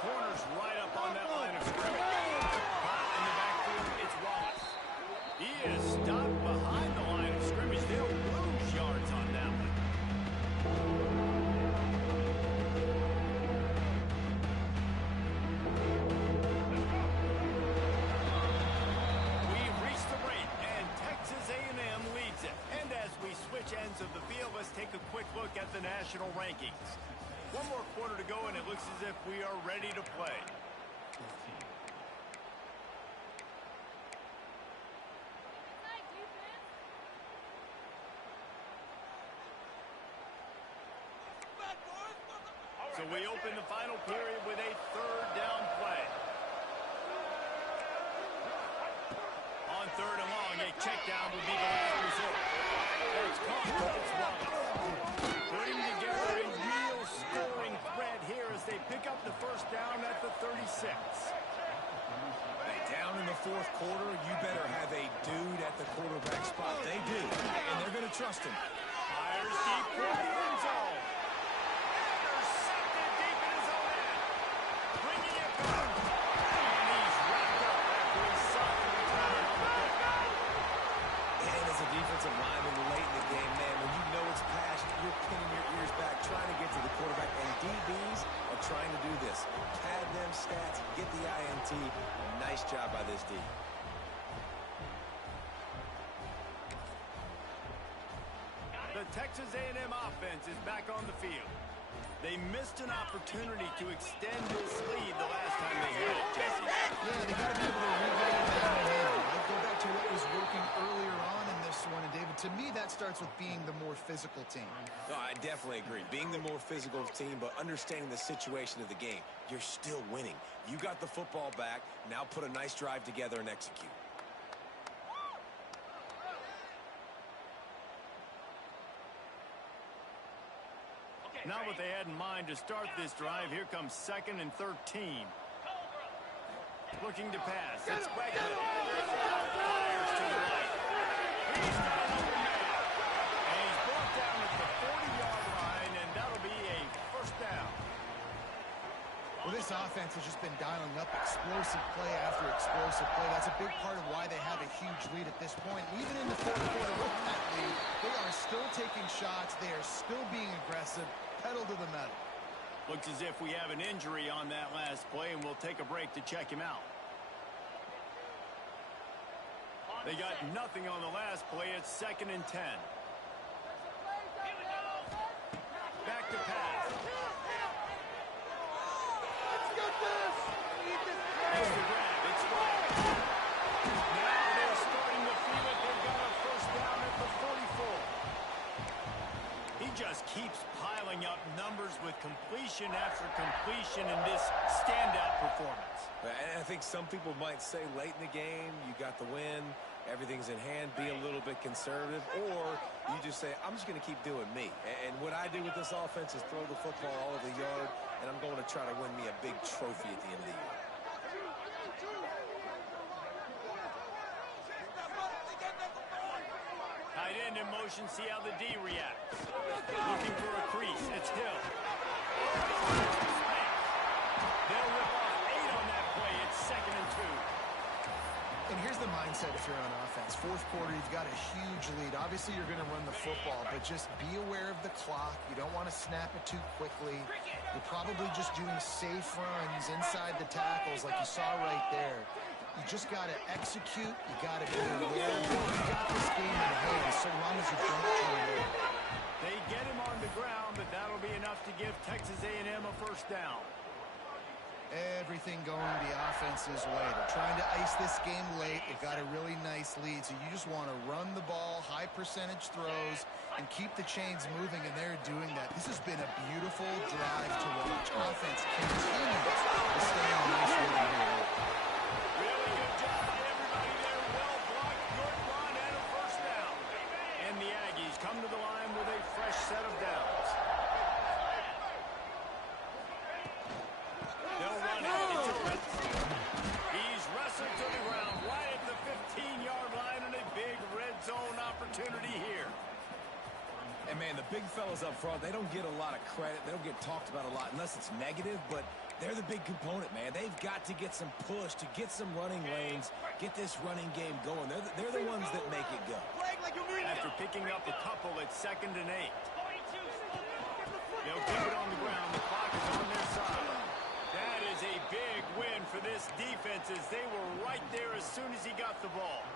Corner's right up on that line of scrimmage. Caught in the backfield, it's Wallace. He is stopped behind the line of scrimmage. They'll lose yards on that one. We've reached the break, and Texas A&M leads it. And as we switch ends of the field, let's take a quick look at the national rankings. One more quarter to go, and it looks as if we are ready to play. So we open the final period with a 3rd down play. On 3rd and long, a check down would be the last resort. It's caught. It's Wallace. Putting together a real scoring threat here as they pick up the 1st down at the 36. Hey, down in the 4th quarter, you better have a dude at the quarterback spot. They do, and they're going to trust him. Fires deep for the end zone. Intercepted deep in his own end. Bringing it back. And he's wrapped up after a solid return on the putback. And as a defensive lineman late in the game, man, when you know it's passed, you're pinning your ears back, trying to get to the quarterback. And DBs are trying to do this. Pad them stats, get the INT. Nice job by this D. The Texas A&M offense is back on the field. They missed an opportunity to extend this lead the last time they had it, Jesse. Yeah, they got to be able to regain that momentum. I'd go back to what was working earlier on in this one, and David, to me, that starts with being the more physical team. No, I definitely agree. Being the more physical team, but understanding the situation of the game. You're still winning. You got the football back. Now put a nice drive together and execute. Not what they had in mind to start this drive. Here comes 2nd and 13. Looking to pass. It's Wagner. Fires to the right. He's got an open man. And he's brought down at the 40-yard line, and that'll be a 1st down. Well, this offense has just been dialing up explosive play after explosive play. That's a big part of why they have a huge lead at this point. Even in the 4th quarter with that lead, they are still taking shots. They are still being aggressive. Pedal to the metal. Looks as if we have an injury on that last play, and we'll take a break to check him out. They got nothing on the last play. It's 2nd and 10. Back to pass. after completion in this standout performance. And I think some people might say late in the game, you got the win, everything's in hand, be a little bit conservative, or you just say, I'm just going to keep doing me. And what I do with this offense is throw the football all over the yard, and I'm going to try to win me a big trophy at the end of the year. Tight end in motion, see how the D reacts. Looking for a crease, it's Hill. They'll rip off 8 on that play, it's 2nd and 2. And here's the mindset if you're on offense. Fourth quarter, you've got a huge lead. Obviously, you're going to run the football, but just be aware of the clock. You don't want to snap it too quickly. You're probably just doing safe runs inside the tackles like you saw right there. You just got to execute. You got to be aware. You got this game in hand so long as you don't turn it over. They get him on the ground, but that'll be enough to give Texas A&M a first down. Everything going the offense's way. They're trying to ice this game late. They've got a really nice lead, so you just want to run the ball, high percentage throws, and keep the chains moving, and they're doing that. This has been a beautiful drive to watch. Offense continues to stay on nice rhythm here. Really good job by everybody there. Well blocked, good run, and a first down. And the Aggies come to the line with a fresh set of downs. They'll run it. It's a red. He's wrestled to the ground right at the 15-yard line, and a big red zone opportunity here. And, man, the big fellas up front, they don't get a lot of credit. They don't get talked about a lot unless it's negative, but they're the big component, man. They've got to get some push, to get some running lanes, get this running game going. They're the ones that make it go. After picking up a couple, it's 2nd and 8. They'll keep it on the ground. The clock is on their side. That is a big win for this defense as they were right there as soon as he got the ball.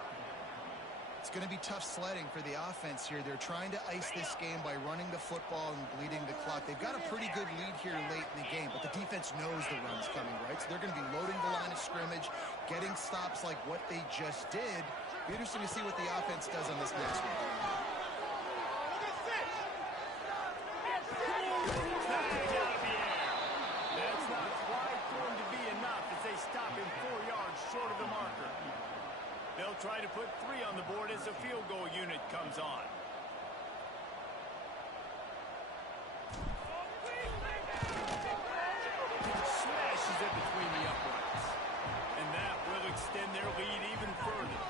It's going to be tough sledding for the offense here. They're trying to ice this game by running the football and bleeding the clock. They've got a pretty good lead here late in the game, but the defense knows the run's coming, right? So they're going to be loading the line of scrimmage, getting stops like what they just did. Be interesting to see what the offense does on this next one. Snag out of the air. That's not quite going to be enough as they stop him 4 yards short of the marker. They'll try to put 3 on the board as the field goal unit comes on. Smashes it between the uprights. And that will extend their lead even further.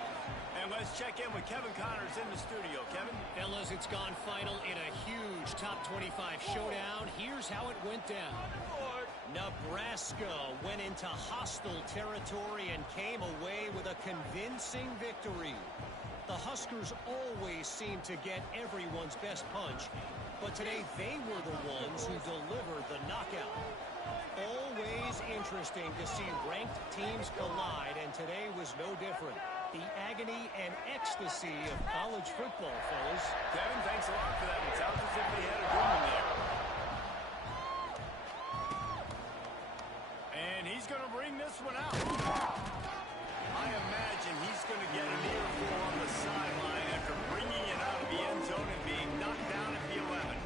And let's check in with Kevin Connors in the studio. Kevin? Fellas, it's gone final in a huge top 25 showdown. Here's how it went down. Nebraska went into hostile territory and came away with a convincing victory. The Huskers always seem to get everyone's best punch, but today they were the ones who delivered the knockout. Always interesting to see ranked teams collide, and today was no different. The agony and ecstasy of college football, fellas. Kevin, thanks a lot for that. It sounds as if they had a good one there. And he's going to bring this one out. I imagine he's going to get an earful on the sideline after bringing it out of the end zone and being knocked down at the 11.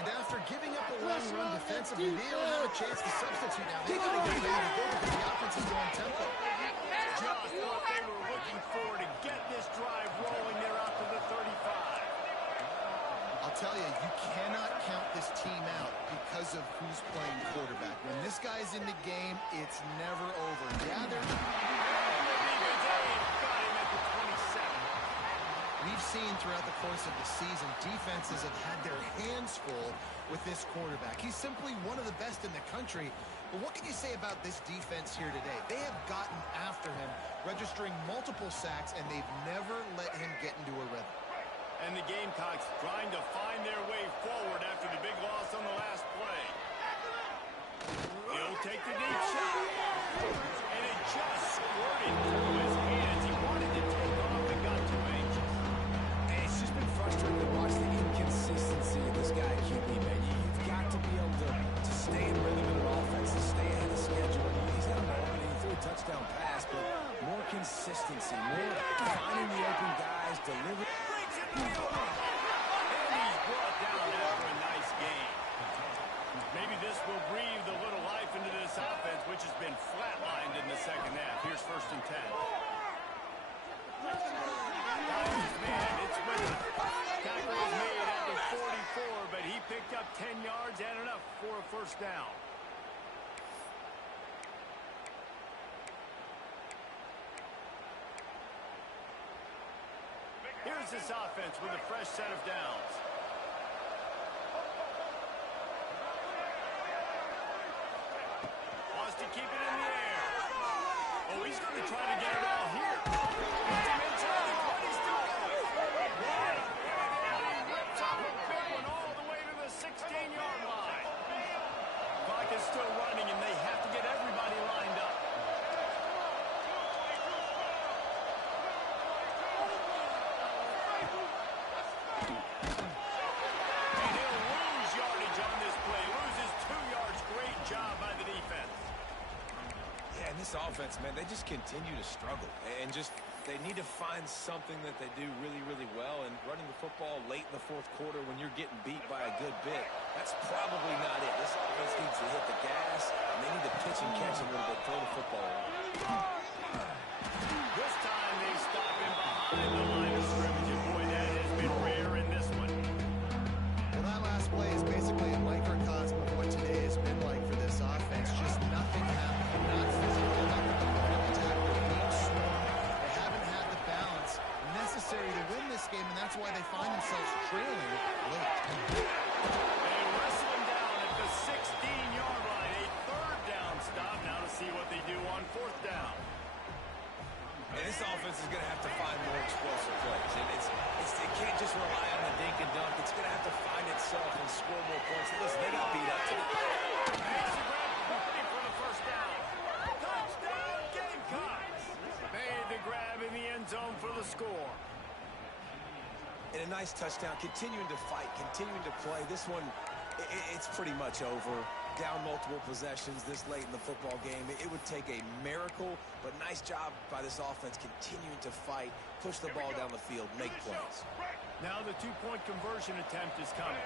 And after giving up a long run defensively, they don't have a chance to substitute now. They got to get ready to go because the offense is going tempo. Just what they were looking for to get this drive rolling. They're out to the 35. I'll tell you, you cannot count this team out because of who's playing quarterback. When this guy's in the game, it's never over. Yeah, they're... Got him at the 27. We've seen throughout the course of the season, defenses have had their hands full with this quarterback. He's simply one of the best in the country. But what can you say about this defense here today? They have gotten after him, registering multiple sacks, and they've never let him get into a rhythm. And the Gamecocks trying to find their way forward after the big loss on the last play. He'll take the deep shot. And it just squirted through his hands. He wanted to take off and got too anxious. And it's just been frustrating to watch the inconsistency of this guy, QB, man. You've got to be able to stay in rhythm in an offense, to stay ahead of schedule. He's had a moment, he threw a touchdown pass, but more consistency, more finding the open guys, delivering. And he's brought down after a nice game. Maybe this will breathe a little life into this offense, which has been flatlined in the second half. Here's 1st and 10. Man, it's winning. Tackle was made at the 44, but he picked up 10 yards and enough for a 1st down. Here's this offense with a fresh set of downs. Wants to keep it in the air. Oh, he's going to try to get it all here. Gets him inside the 20, still going. He rips off a big one all the way to the 16-yard line. Clock is still running, and they have to get everybody lined up. This offense, man, they just continue to struggle and just they need to find something that they do really, really well. And running the football late in the 4th quarter when you're getting beat by a good bit, that's probably not it. This offense needs to hit the gas, and they need to pitch and catch a little bit, throw the football. This time they stop him behind the line of scrimmage, and boy, that has been rare in this one. Well, that last play is basically a microcosm of what today has been like for this offense. Just nothing happened. Not physical, not attack. They're being swarmed. They haven't had the balance necessary to win this game, and that's why they find themselves trailing late. They wrestle him down at the 16-yard line. A 3rd down stop. Now to see what they do on 4th down. And this offense is going to have to find more explosive plays. And it can't just rely on the dink and dunk. It's going to have to find itself and score more points. Listen, they got beat up today. For the 1st down. Touchdown, Gamecocks. Made the grab in the end zone for the score. And a nice touchdown, continuing to fight, continuing to play. This one, it's pretty much over. Down multiple possessions this late in the football game. It would take a miracle, but nice job by this offense continuing to fight, push the ball down the field, make plays. Now the 2-point conversion attempt is coming.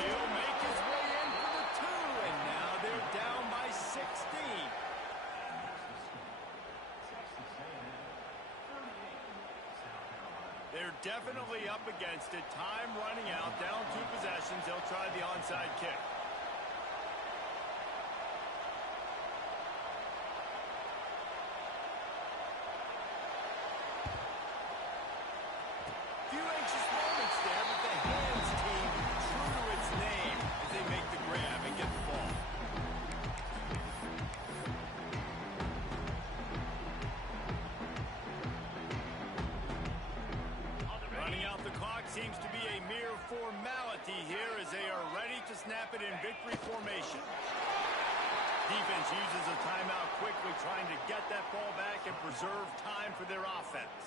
He'll make his way in for the 2, and now they're down by 16. They're definitely up against it. Time running out. Down 2 possessions. They'll try the onside kick. Few anxious moments there, but the hands team true to its name as they make the grab and get the ball. Running out the clock seems to be a mere formality here as they are ready to snap it in victory formation. Defense uses a timeout quickly, trying to get that ball back and preserve time for their offense.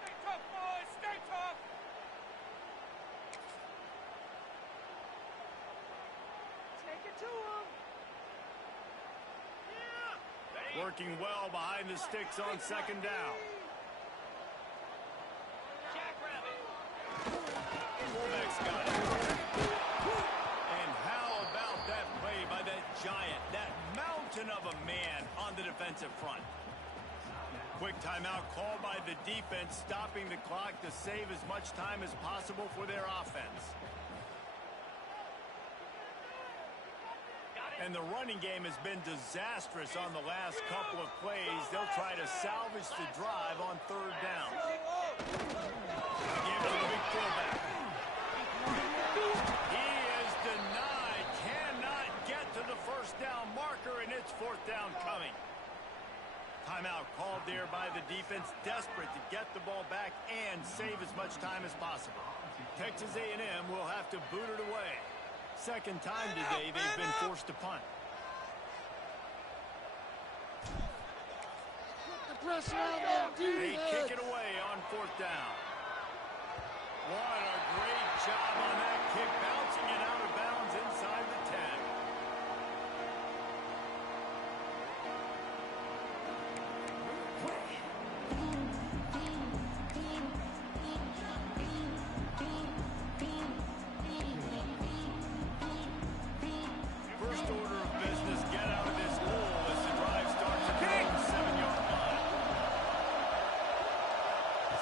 Stay tough, boys! Stay tough! Take it to him! Working well behind the sticks on 2nd down. Fullback's got it. And how about that play by that giant, that mountain of a man on the defensive front? Quick timeout called by the defense, stopping the clock to save as much time as possible for their offense. And the running game has been disastrous on the last couple of plays. They'll try to salvage the drive on third down. Give it to the big fullback. He is denied. Cannot get to the first down marker, and it's fourth down coming. Timeout called there by the defense, desperate to get the ball back and save as much time as possible. Texas A&M will have to boot it away. Second time today they've been forced to punt. They kick it away on fourth down. What a great job on that kick, bouncing it out of bounds inside the 10. First order of business, get out of this hole as the drive starts at the 7-yard line.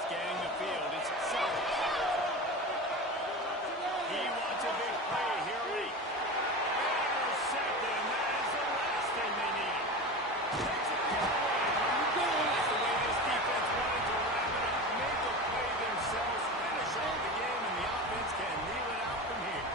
Scanning the field, it's Sellers. He wants a big play here late. Intercepted, and that is the last thing they need. Takes it the other way. That's the way this defense wanted to wrap it up. Make the play themselves, finish off the game, and the offense can kneel it out from here.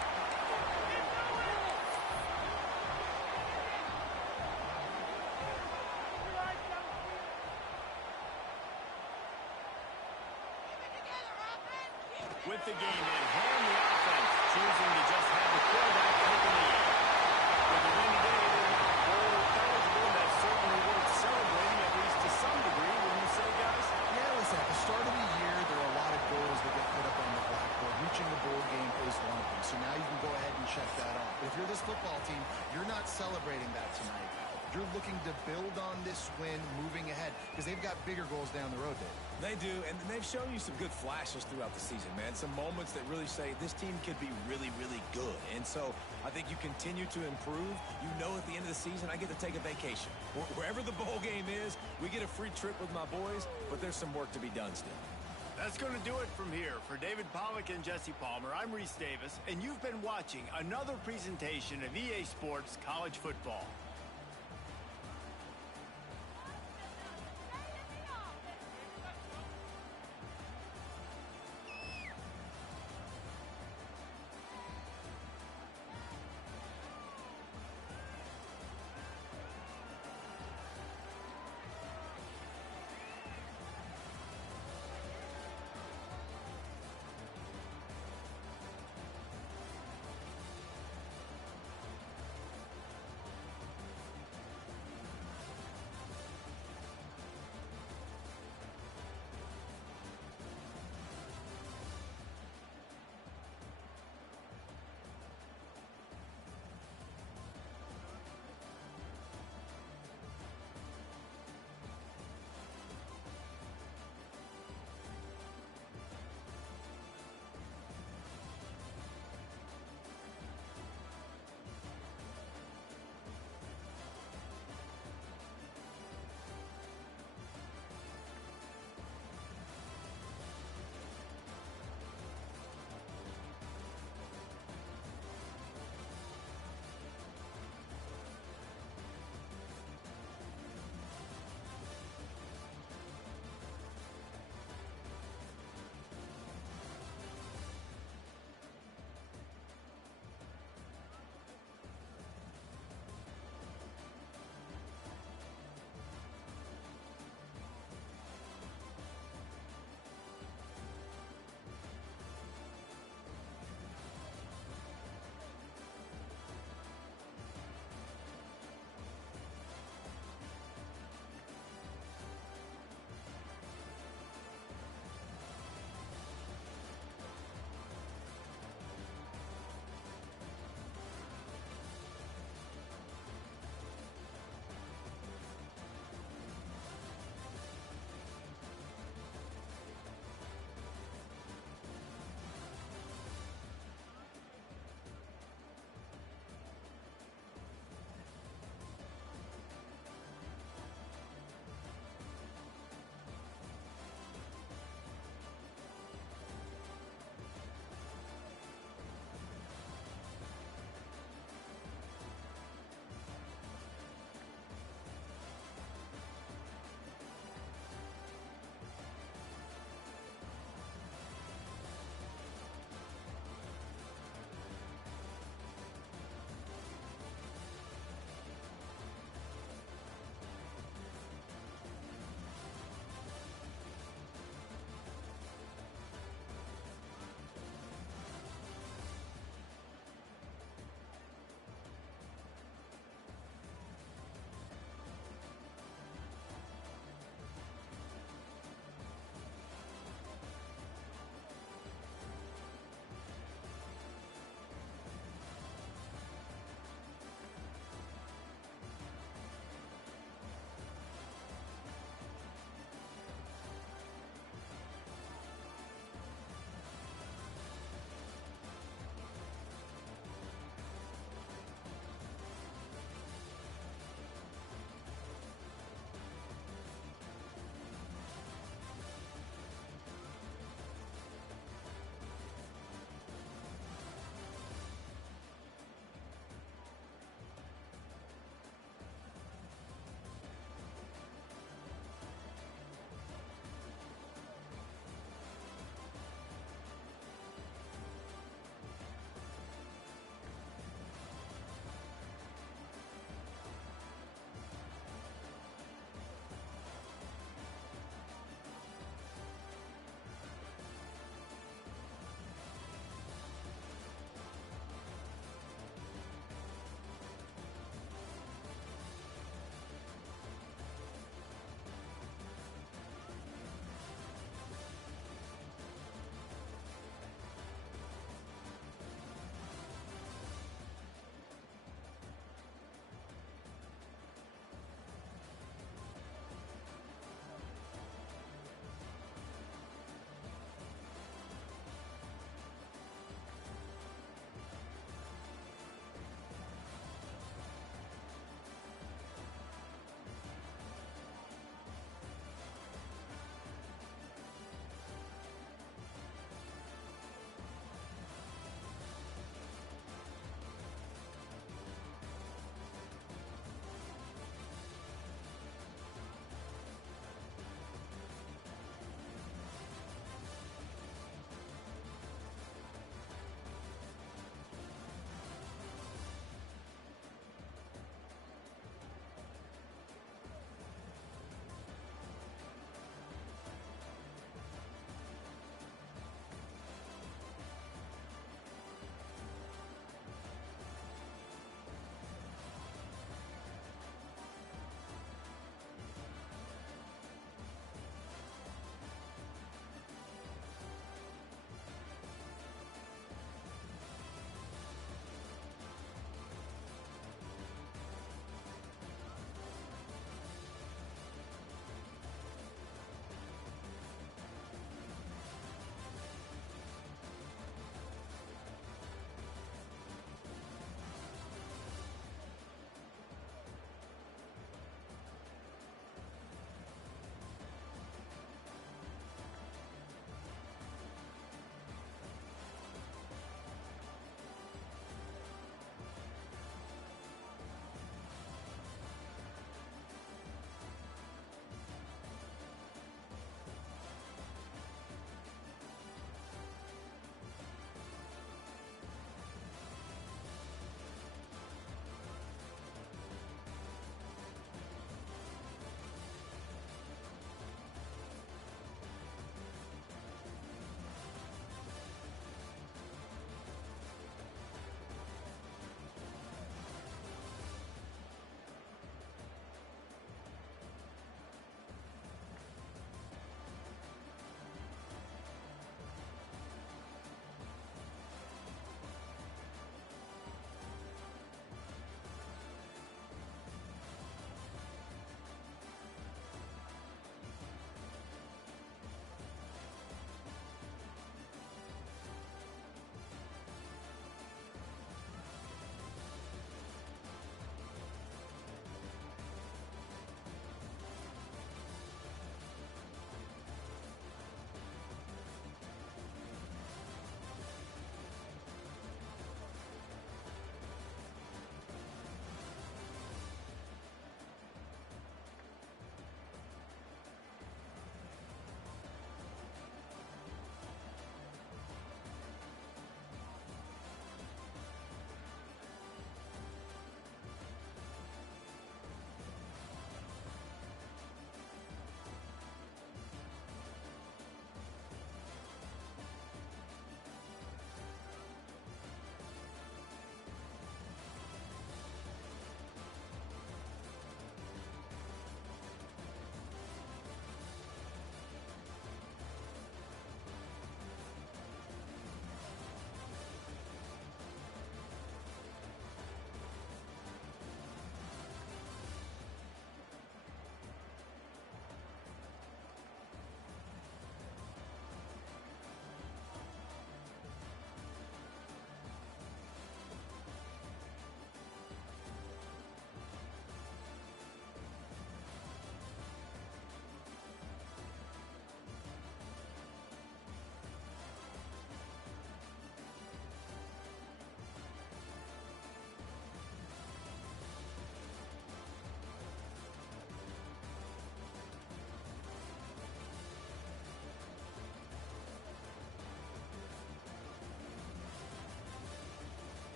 With the game in hand, the offense choosing to just have the quarterback take the lead. With the win today, they're not bowl eligible, and that's certainly worth celebrating, at least to some degree, wouldn't you say, guys? Yeah, listen, at the start of the year, there are a lot of goals that get put up on the blackboard. Reaching the bowl game is one of them. So now you can go ahead and check that off. But if you're this football team, you're not celebrating that tonight. You're looking to build on this win moving ahead because they've got bigger goals down the road, Dave. They do, and they've shown you some good flashes throughout the season, man. Some moments that really say this team could be really, really good. And so I think you continue to improve. You know at the end of the season, I get to take a vacation. Wherever the bowl game is, we get a free trip with my boys, but there's some work to be done still. That's going to do it from here. For David Pollack and Jesse Palmer, I'm Reese Davis, and you've been watching another presentation of EA Sports College Football.